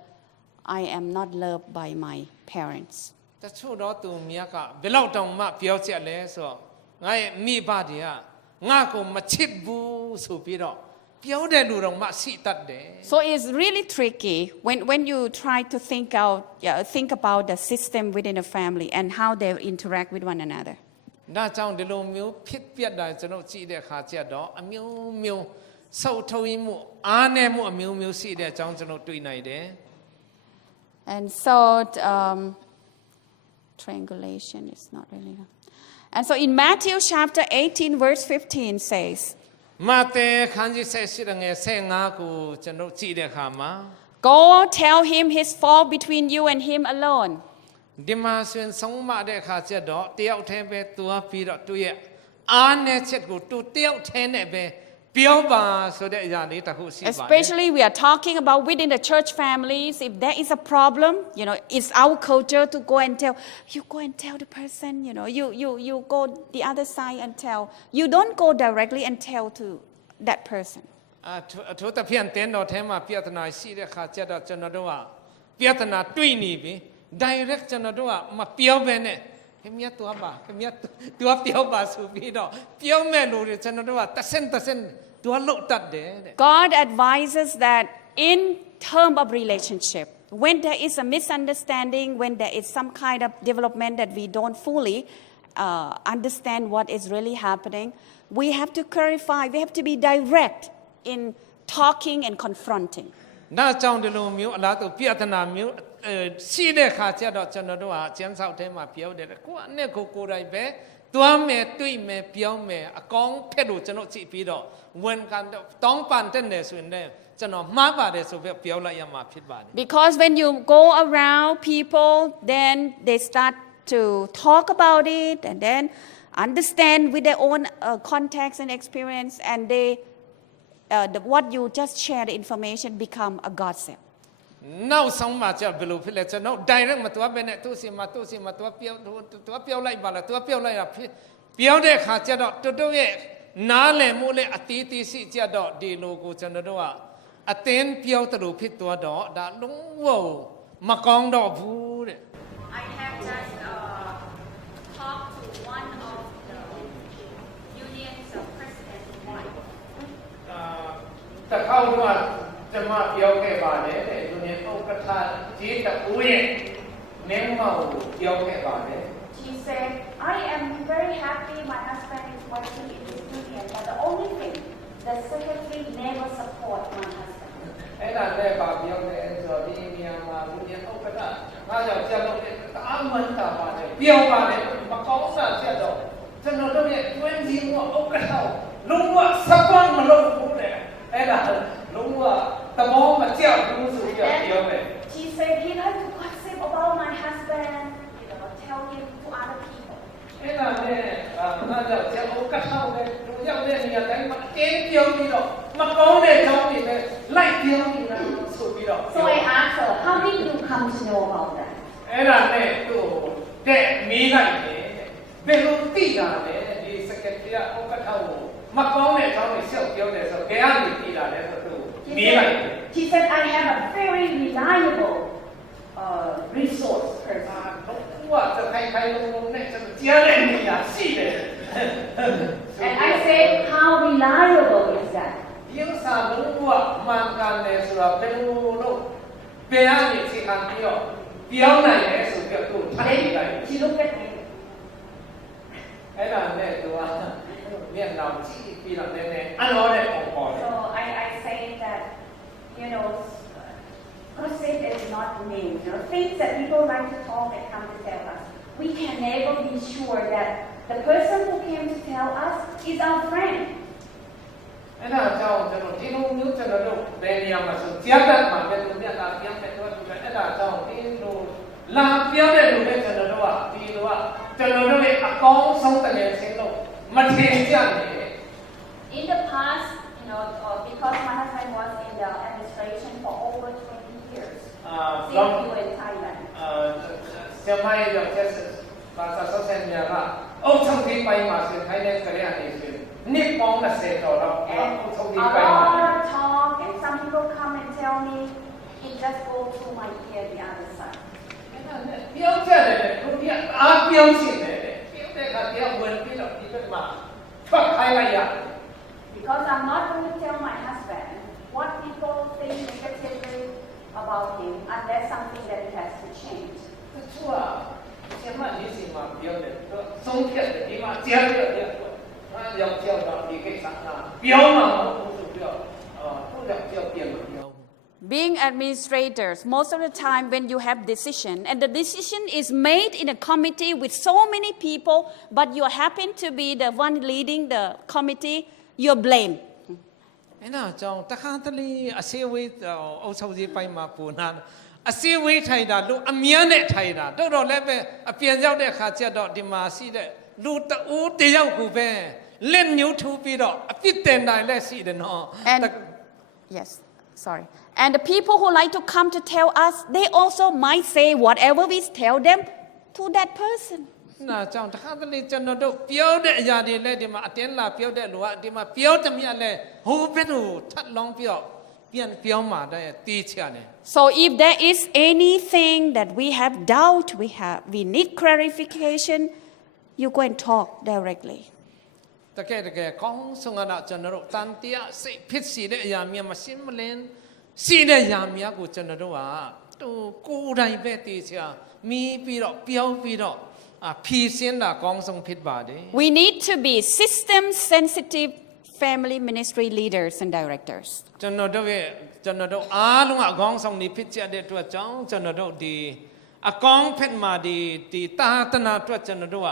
I am not loved by my parents. တချို့တော့သူမြတ်ကဘယ်လောက်တောင်မှပြောချက်လဲဆိုတော့ငါရဲ့မိဘတွေကငါ့ကိုမချစ်ဘူးဆိုပြီးတော့ပြောတဲ့လူတော်မှရှိတတ်တယ် So it's really tricky when you try to think about the system within a family and how they interact with one another. ဒါကြောင့်ဒီလိုမျိုးဖြစ်ပြတာကျွန်တော်ကြည့်တဲ့အခါကျတော့အမျိုးမျိုးဆုတ်ထုတ်မှုအားနည်းမှုအမျိုးမျိုးရှိတဲ့အကြောင်းကျွန်တော်တွေ့နိုင်တယ် And so triangulation is not really. And so in Matthew chapter 18 verse 15 says, မာသေခန်းကြီး18ငယ်15ကိုကျွန်တော်ကြည့်တဲ့အခါမှာ Go tell him his fault between you and him alone. ဒီမှာဆိုရင်ဆုံးမတဲ့အခါကျတော့တယောက်တည်းပဲသွားပြီးတော့သူရဲ့အားနည်းချက်ကိုသူတယောက်တည်းနဲ့ပဲပြောပါဆိုတဲ့အရာလေးတစ်ခုရှိပါတယ် Especially we are talking about within the church families. If there is a problem, it's our culture to go and tell. You go and tell the person, you go the other side and tell. You don't go directly and tell to that person. အထူးသဖြင့်တင်းတော်ထဲမှာပြဿနာရှိတဲ့အခါကျတော့ကျွန်တော်တို့ကပြဿနာတွေ့နေပြီ direct ကျွန်တော်တို့ကမပြောဘဲနဲ့ခင်ဗျာသွားပါခင်ဗျာသွားပြောပါဆိုပြီးတော့ပြောမဲ့လို့ကျွန်တော်တို့ကတစ်ဆင့်သွားလုတ်တတ်တယ်တဲ့ God advises that in term of relationship, when there is a misunderstanding, when there is some kind of development that we don't fully understand what is really happening, we have to clarify, we have to be direct in talking and confronting. ဒါကြောင့်ဒီလိုမျိုးအလားတူပြဿနာမျိုးရှိတဲ့ခါကျတော့ကျွန်တော်တို့ဟာကျန်းဆောက်ထဲမှာပြောတယ်ကိုယ့်နဲ့ကိုယ်တိုင်ပဲသွားမယ်တွေ့မယ်ပြောမယ်အကောင်းဖက်လို့ကျွန်တော်ကြည့်ပြီးတော့ဝန်ခံတောင်းပန်တဲ့ဆိုရင်လည်းကျွန်တော်မှားပါတယ်ဆိုပြီးပြောလိုက်ရမှာဖြစ်ပါတယ် Because when you go around people, then they start to talk about it and then understand with their own context and experience, and what you just share the information become a gossip. နောက်ဆုံးမှကျဘယ်လိုဖြစ်လဲကျွန်တော် direct မသွားဘဲနဲ့သူ့စီမှာသွားပြောလိုက်ပါလားသွားပြောလိုက်ရဖြစ်ပြောတဲ့အခါကျတော့တို့ရဲ့နားလည်မှုနဲ့အတီးတီးရှိကြတော့ဒီလိုကိုကျွန်တော်တို့ကအတင်းပြောတယ်လို့ဖြစ်သွားတော့ဒါလုံးဝမကောင်းတော့ဘူးတဲ့ I have just talked to one of the union's president wife. တခါတော့ကျွန်မပြောခဲ့ပါတယ်တဲ့သူနဲ့ဥက္ကဋ္ဌကြီးတပူရဲ့နင်းမောက်ကိုပြောခဲ့ပါတယ် She said, I am very happy my husband is working in this union, but the only thing, the secretary never support my husband. အဲ့ဒါလည်းပါပြောတယ်ဆိုတော့ဒီနေရာမှာသူနဲ့ဥက္ကဋ္ဌငါကြောင့်ချက်လို့အာမန်တာပါတယ်ပြောပါတယ်မကောင်းတာချက်တော့ကျွန်တော်တို့ရဲ့တွင်းကြီးကဥက္ကဋ္ဌလုံးဝ support မလုပ်ဘူးတဲ့အဲ့ဒါလုံးဝသဘောမကျဘူးဆိုပြီးပြောတယ် She said he likes to gossip about my husband, tell him to other people. အဲ့ဒါနဲ့ငါကြောင့်ချက်ဥက္ကဋ္ဌနဲ့သူရောက်တဲ့နေရာတိုင်းမှာအင်းပြောပြီးတော့မကောင်းတဲ့ကြောင်းတွေနဲ့လိုက်ပြောနေတာဆိုပြီးတော့ So I asked her, how did you come to know about that? အဲ့ဒါနဲ့သူ့တဲ့မီးလိုက်တယ်ဘယ်လိုသိတာလဲဒီစကက်တရီဥက္ကဋ္ဌကိုမကောင်းတဲ့ကြောင်းတွေဆက်ပြောတယ်ဆိုဘယ်ကနေသိတာလဲဆိုသူမီးလိုက်တယ် She said, I have a very reliable resource person. ว่าจะใครๆลงเนี่ยจะเจี๊ยบเลยนี่อ่ะสิเลย And I said, how reliable is that? ยิ่งสารู้ว่ามันการเนี่ยสุราเป็นลูกเปียนี่สิคันที่อ่ะเปียวไหนเนี่ยสุดเปียวตู้ทันทีเลย She looked at me. ไอ้นั่นเนี่ยตัวเวียดนามที่ปีหลังเนี่ยอันนั้นเนี่ยองค์กร So I say that, gossip is not new. Things that people like to talk and come to tell us. We can never be sure that the person who came to tell us is our friend. အဲ့ဒါကြောင့်ကျွန်တော်ဒီလိုမျိုးကျွန်တော်တို့ဘယ်နေရာမှာဆိုကြားတတ်မှာပဲသူများလာပြောတဲ့တော့အဲ့ဒါကြောင့်ဒီလိုလာပြောတဲ့လူတွေကျွန်တော်တို့ကဒီလိုကကျွန်တော်တို့ရဲ့အကောင်းဆုံးတကယ်ရှင်းလို့မထင်ကြနဲ့ In the past, because my husband was in the administration for over 20 years, since we were in Thailand. ဆရာမရဲ့ကြောင့်ဆက်ပါစာဆောက်ဆင်များကအုပ်ချုပ်ပြီးပိုင်မှာဆိုထိုင်းတဲ့ကလေးအနေနဲ့နှစ်ပေါင်း20ကျော်တော့အုပ်ချုပ်ပြီးပိုင်မှာ A lot of talk, and some people come and tell me, it just goes through my ear the other side. ပြောကြတယ်သူကအားပြောရှိတယ်ပြောတဲ့အခါကျဝင်ပြီးတော့ဒီဘက်မှာထွက်ခိုင်းလိုက်ရ Because I'm not going to tell my husband what people think negatively about him unless something that he has to change. သူကဆရာမရေးစီမှာပြောတယ်သူဆုံးဖြတ်တယ်ဒီမှာကြားရတယ်ငါရောက်ကြောက်တော့ဒီကိစ္စကပြောမှာမဟုတ်ဘူးဆိုပြီးတော့သူ့ကြောင့်ကြောက်ပြန်မပြောဘူး Being administrators, most of the time when you have decision, and the decision is made in a committee with so many people, but you happen to be the one leading the committee, you're blamed. အဲ့ဒါကြောင့်တခါတလေအစည်းအဝေးအုပ်ချုပ်ရေးပိုင်းမှာပူနာအစည်းအဝေးထိုင်တာလူအမြန်းနဲ့ထိုင်တာတော်တော်လည်းပဲအပြန်ရောက်တဲ့ခါကျတော့ဒီမှာရှိတဲ့လူတဦးတယောက်ကိုပဲလက်ညှိုးထိုးပြီးတော့အပြစ်တင်တိုင်းလည်းရှိတယ်နော် And yes, sorry. And the people who like to come to tell us, they also might say whatever we tell them to that person. နာကြောင့်တခါတလေကျွန်တော်တို့ပြောတဲ့အရာတွေလည်းဒီမှာအတင်းလာပြောတဲ့လူကဒီမှာပြောတယ်မြတ်လဲဟိုဘက်ကိုထပ်လောင်းပြန်ပြောမှတဲ့တီးချတယ် So if there is anything that we have doubt, we need clarification, you go and talk directly. တကယ်ကောင်းဆုံးကတော့ကျွန်တော်တို့တန်တရားစိတ်ဖြစ်စီတဲ့အရာများမရှင်းမလင်းစီတဲ့အရာများကိုကျွန်တော်တို့ကတူကိုယ်တိုင်ပဲတီးချမီးပြီးတော့ပြောပြီးတော့ဖြီးစင်းတာကောင်းဆုံးဖြစ်ပါတယ် We need to be system sensitive family ministry leaders and directors. ကျွန်တော်တို့အားလုံးအကောင်းဆုံးနေဖြစ်ကြတဲ့အတွက်ကြောင့်ကျွန်တော်တို့ဒီအကောင်းဖက်မှာဒီတာသနာအတွက်ကျွန်တော်တို့က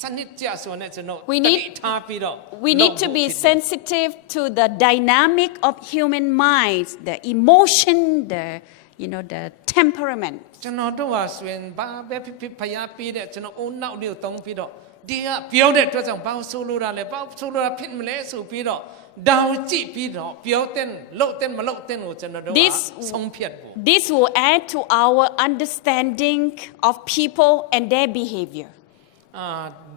စနစ်ကျဆိုနဲ့ကျွန်တော်တတိထားပြီးတော့ We need to be sensitive to the dynamic of human minds, the emotion, the temperament. ကျွန်တော်တို့ဟာဆိုရင်ဘာပဲဖြစ်ဖျားပြီးတဲ့ကျွန်တော်အုံနောက်လေးကိုတုံးပြီးတော့ဒီကပြောတဲ့အတွက်ကြောင့်ဘာဆိုလိုတာလဲဘာဆိုလိုတာဖြစ်မလဲဆိုပြီးတော့တောင်ကြည့်ပြီးတော့ပြောတဲ့လို့တဲ့မလို့တဲ့ကိုကျွန်တော်တို့ကဆုံးဖြတ်ဖို့ This will add to our understanding of people and their behavior.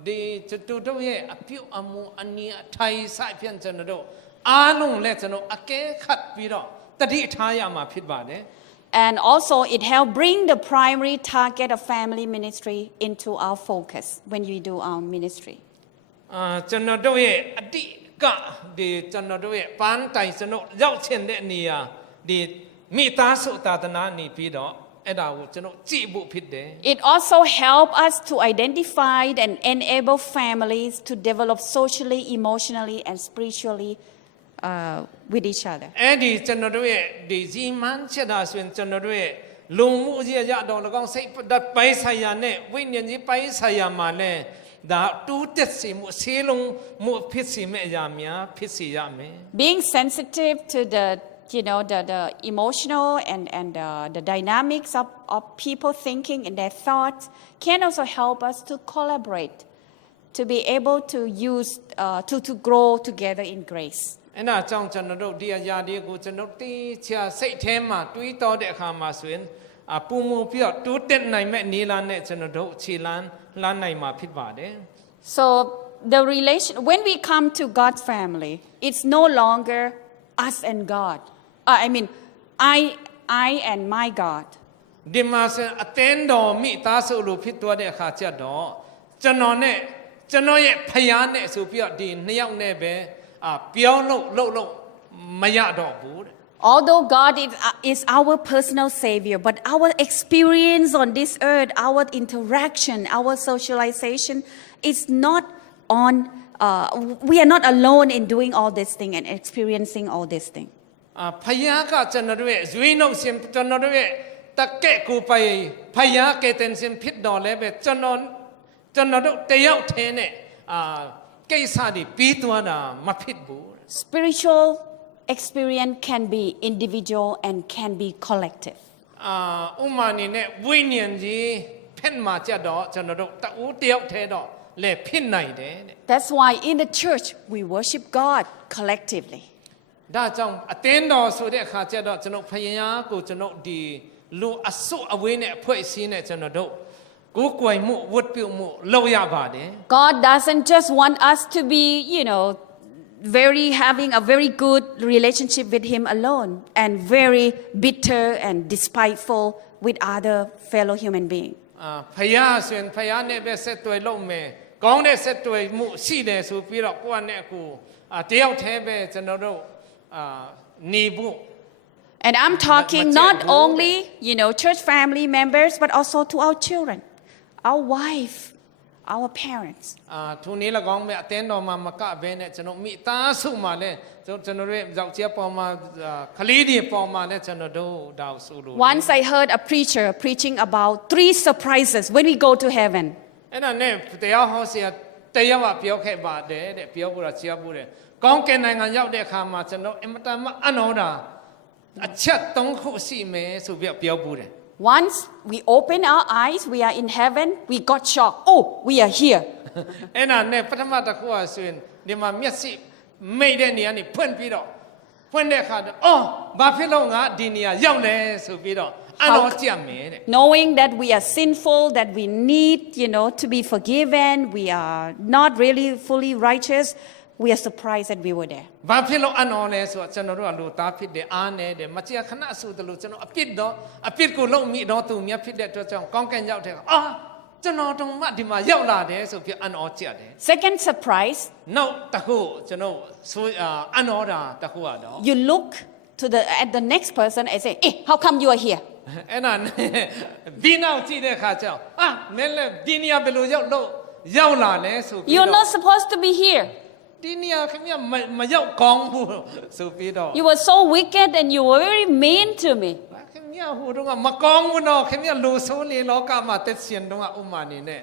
ဒီကျွန်တော်တို့ရဲ့အပြုအမူအနည်းအထိုင်ဆိုင်ပြန်ကျွန်တော်တို့အားလုံးလည်းကျွန်တော်အကဲခတ်ပြီးတော့တတိထားရမှာဖြစ်ပါတယ် And also it helps bring the primary target of family ministry into our focus when we do our ministry. ကျွန်တော်တို့ရဲ့အတိကဒီကျွန်တော်တို့ရဲ့ပန်းတိုင်ကျွန်တော်ရောက်ချင်တဲ့နေရာဒီမိသားစုသာသနာနေပြီးတော့အဲ့ဒါကိုကျွန်တော်ကြည့်ဖို့ဖြစ်တယ် It also helps us to identify and enable families to develop socially, emotionally, and spiritually with each other. အဲ့ဒီကျွန်တော်တို့ရဲ့ဒီဇီမန်းချက်တာဆိုရင်ကျွန်တော်တို့ရဲ့လုံမှုအရာတော်၎င်းစိတ်ပိုင်းဆိုင်ရာနဲ့ဝိညာဉ်ကြီးပိုင်းဆိုင်ရာမှာလည်းဒါတူးတက်စီမှုဆေးလုံးမှုဖြစ်စီမဲ့အရာများဖြစ်စီရမယ် Being sensitive to the emotional and the dynamics of people thinking and their thoughts can also help us to collaborate, to be able to use to grow together in grace. အဲ့ဒါကြောင့်ကျွန်တော်တို့ဒီအရာတွေကိုကျွန်တော်တေးချာစိတ်ထဲမှာတွေးတောတဲ့အခါမှာဆိုရင်ပုံမှုပြီးတော့တိုးတက်နိုင်မဲ့နေလာနဲ့ကျွန်တော်တို့ခြေလမ်းလှမ်းနိုင်မှာဖြစ်ပါတယ် So the relation when we come to God's family, it's no longer us and God. I and my God. ဒီမှာဆိုအတင်းတော်မိသားစုလိုဖြစ်သွားတဲ့အခါကျတော့ကျွန်တော်ရဲ့ဖယားနဲ့ဆိုပြီးတော့ဒီနှစ်ယောက်နဲ့ပဲပြောလို့မရတော့ဘူးတဲ့ Although God is our personal savior, but our experience on this earth, our interaction, our socialization is not on, we are not alone in doing all this thing and experiencing all this thing. ဖယားကကျွန်တော်တို့ရဲ့ဇွေးနှုတ်ရှင်ကျွန်တော်တို့ရဲ့တကဲ့ကိုไปဖယားကတဲ့ရှင်ဖြစ်တော်လဲပဲကျွန်တော်တို့တယောက်ထဲနဲ့ကိစ္စတွေပြီးသွားတာမဖြစ်ဘူး Spiritual experience can be individual and can be collective. ဥမာအနေနဲ့ဝိညာဉ်ကြီးဖက်မှာကြတော့ကျွန်တော်တို့တဦးတယောက်ထဲတော့လဲဖြစ်နိုင်တယ်တဲ့ That's why in the church we worship God collectively. ဒါကြောင့်အတင်းတော်ဆိုတဲ့အခါကျတော့ကျွန်တော်ဖယားကိုကျွန်တော်ဒီလူအစုအဝေးနဲ့အဖွဲ့အစည်းနဲ့ကျွန်တော်တို့ကိုယ်ကွယ်မှုဝတ်ပြုမှုလုပ်ရပါတယ် God doesn't just want us to be, having a very good relationship with Him alone and very bitter and despiteful with other fellow human beings. ဖယားဆိုရင်ဖယားနဲ့ပဲဆက်တွေ့လို့မယ်ကောင်းတဲ့ဆက်တွေ့မှုရှိတယ်ဆိုပြီးတော့ကိုယ့်နဲ့ကိုတယောက်တည်းပဲကျွန်တော်တို့နေဖို့ And I'm talking not only, church family members, but also to our children, our wife, our parents. ทุนี้ละกองแม่เต้นดอมากะเบเนจนมิตาสุมาเลจนเรเจ้าเจียปอมาคลีดีปอมาเลจนดูดาวสูรู Once I heard a preacher preaching about 3 surprises when we go to heaven. အဲ့ဒါနဲ့တရားဟောဆရာတရားဝပြောခဲ့ပါတယ်တဲ့ပြောဖို့တော့ကြားဖို့တဲ့ကောင်းကင်နိုင်ငံရောက်တဲ့အခါမှာကျွန်တော်အင်မတန်မှအနောတာအချက်3ခုရှိမယ်ဆိုပြီးပြောဖို့တဲ့ Once we open our eyes, we are in heaven, we got shocked. Oh, we are here. အဲ့ဒါနဲ့ပထမတစ်ခုကဆိုရင်ဒီမှာမျက်စိမိတ်တဲ့နေရာနေဖွင့်ပြီးတော့ဖွင့်တဲ့အခါတော့အော်ဘာဖြစ်လို့ငါဒီနေရာရောက်လဲဆိုပြီးတော့အနောကြက်မယ်တဲ့ Knowing that we are sinful, that we need, to be forgiven, we are not really fully righteous, we are surprised that we were there. ဘာဖြစ်လို့အနောလဲဆိုတော့ကျွန်တော်တို့ကလူသားဖြစ်တယ်အားနေတယ်မကြခဏဆိုတယ်လို့ကျွန်တော်အပြစ်ကိုလုံးမိတော့သူမြတ်ဖြစ်တဲ့အတွက်ကြောင့်ကောင်းကင်ရောက်တဲ့အာကျွန်တော်တို့မှဒီမှာရောက်လာတယ်ဆိုပြီးအနောကြက်တယ် Second surprise, နောက်တစ်ခုကျွန်တော်ဆိုအနောတာတစ်ခုကတော့ you look at the next person and say, hey, how come you are here? အဲ့ဒါဘီနောက်ကြည့်တဲ့အခါကျတော့မင်းလည်းဒီနေရာဘယ်လိုရောက်လာလဲဆိုပြီး You're တော့ not supposed to be here. ဒီနေရာခင်ဗျမရောက်ကောင်းဘူးဆိုပြီးတော့ You were so wicked and you were very mean to me. ခင်ဗျဟိုတော့မကောင်းဘူးတော့ခင်ဗျလူဆိုးနေလောကမှာတက်ရှင်တော့ဥမာနေနဲ့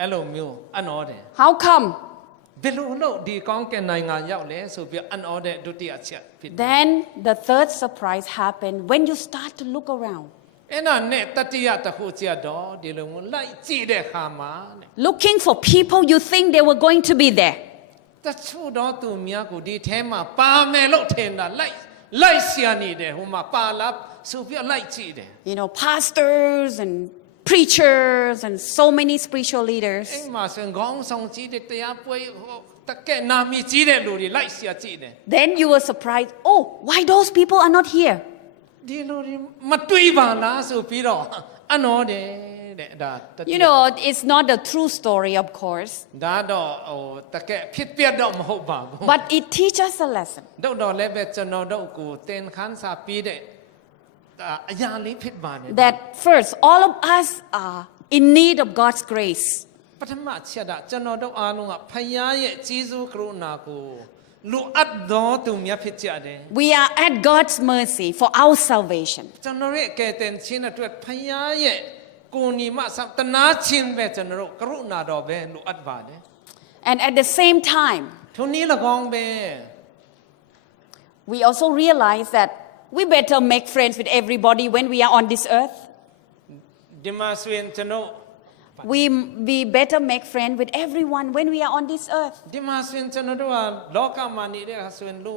အဲ့လိုမျိုးအနောတယ် How come? ဘယ်လိုလို့ဒီကောင်းကင်နိုင်ငံရောက်လဲဆိုပြီးအနောတဲ့ဒုတိယချက်ဖြစ်တယ် Then the third surprise happened when you start to look around. အဲ့ဒါနဲ့တတိယတစ်ခုချက်တော့ဒီလိုမျိုးလိုက်ကြည့်တဲ့အခါမှာ Looking for people you think they were going to be there. တချို့တော့သူများကိုဒီထဲမှာပါမယ်လို့ထင်တာလိုက်ရှာနေတယ်ဟိုမှာပါလာဆိုပြီးလိုက်ကြည့်တယ် Pastors and preachers and so many spiritual leaders. အဲ့မှာဆိုခေါင်းဆောင်ကြီးတဲ့တရားပွဲတကယ်နာမည်ကြီးတဲ့လူတွေလိုက်ရှာကြည့်တယ် Then you were surprised, oh, why those people are not here? ဒီလူတွေမတွေးပါလားဆိုပြီးတော့အနောတယ်တဲ့ဒါ It's not a true story, of course, ဒါတော့တကယ်ဖြစ်ပြတော့မဟုတ်ပါဘူး but it teaches a lesson တော့လည်းပဲကျွန်တော်တို့ကိုသင်ခန်းစာပြီးတဲ့အရာလေးဖြစ်ပါတယ် that first, all of us are in need of God's grace. ပထမချက်ကကျွန်တော်တို့အားလုံးကဖခင်ရဲ့ကြီးစိုးကရုဏာကိုလူအပ်တော်သူများဖြစ်ကြတယ် We are at God's mercy for our salvation. ကျွန်တော်ရဲ့ကယ်တင်ခြင်းအတွက်ဖခင်ရဲ့ကိုယ်ညီမတနာခြင်းပဲကျွန်တော်တို့ကရုဏာတော်ပဲလူအပ်ပါတယ် And at the same time, ထိုနည်း၎င်းပဲ we also realize that we better make friends with everybody when we are on this earth. ဒီမှာဆိုရင်ကျွန်တော် We better make friends with everyone when we are on this earth. ဒီမှာဆိုရင်ကျွန်တော်တို့ကလောကမှာနေတဲ့ဆိုရင်လူ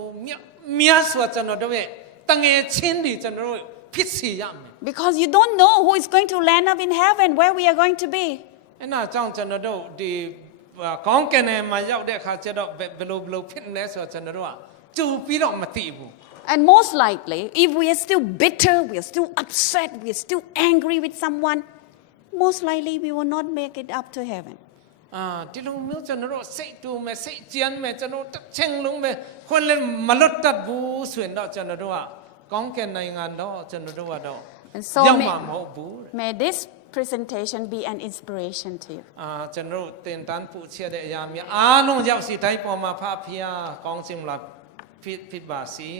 မြတ်စွာကျွန်တော်တို့ရဲ့တငယ်ချင်းတွေကျွန်တော်တို့ဖြစ်စီရမယ် Because you don't know who is going to land up in heaven, where we are going to be. အဲ့ဒါကြောင့်ကျွန်တော်တို့ဒီကောင်းကင်ထဲမှာရောက်တဲ့အခါကျတော့ဘယ်လိုဖြစ်နေလဲဆိုတော့ကျွန်တော်တို့ကကြိုပြီးတော့မသိဘူး And most likely, if we are still bitter, we are still upset, we are still angry with someone, most likely we will not make it up to heaven. ဒီလိုမျိုးကျွန်တော်တို့စိတ်တူမယ်စိတ်ကြမ်းမယ်ကျွန်တော်တစ်ချိန်လုံးပဲခွန်းလည်းမလွတ်တတ်ဘူးဆိုရင်တော့ကျွန်တော်တို့ကကောင်းကင်နိုင်ငံတော့ကျွန်တော်တို့ကတော့ And so ရောက်မှာမဟုတ်ဘူး may this presentation be an inspiration to you. ကျွန်တော်တို့တင်တန်းပူချက်တဲ့အရာများအားလုံးရောက်စီတိုင်းပေါ်မှာဖဖျားကောင်းစင်လာဖြစ်ပါစေ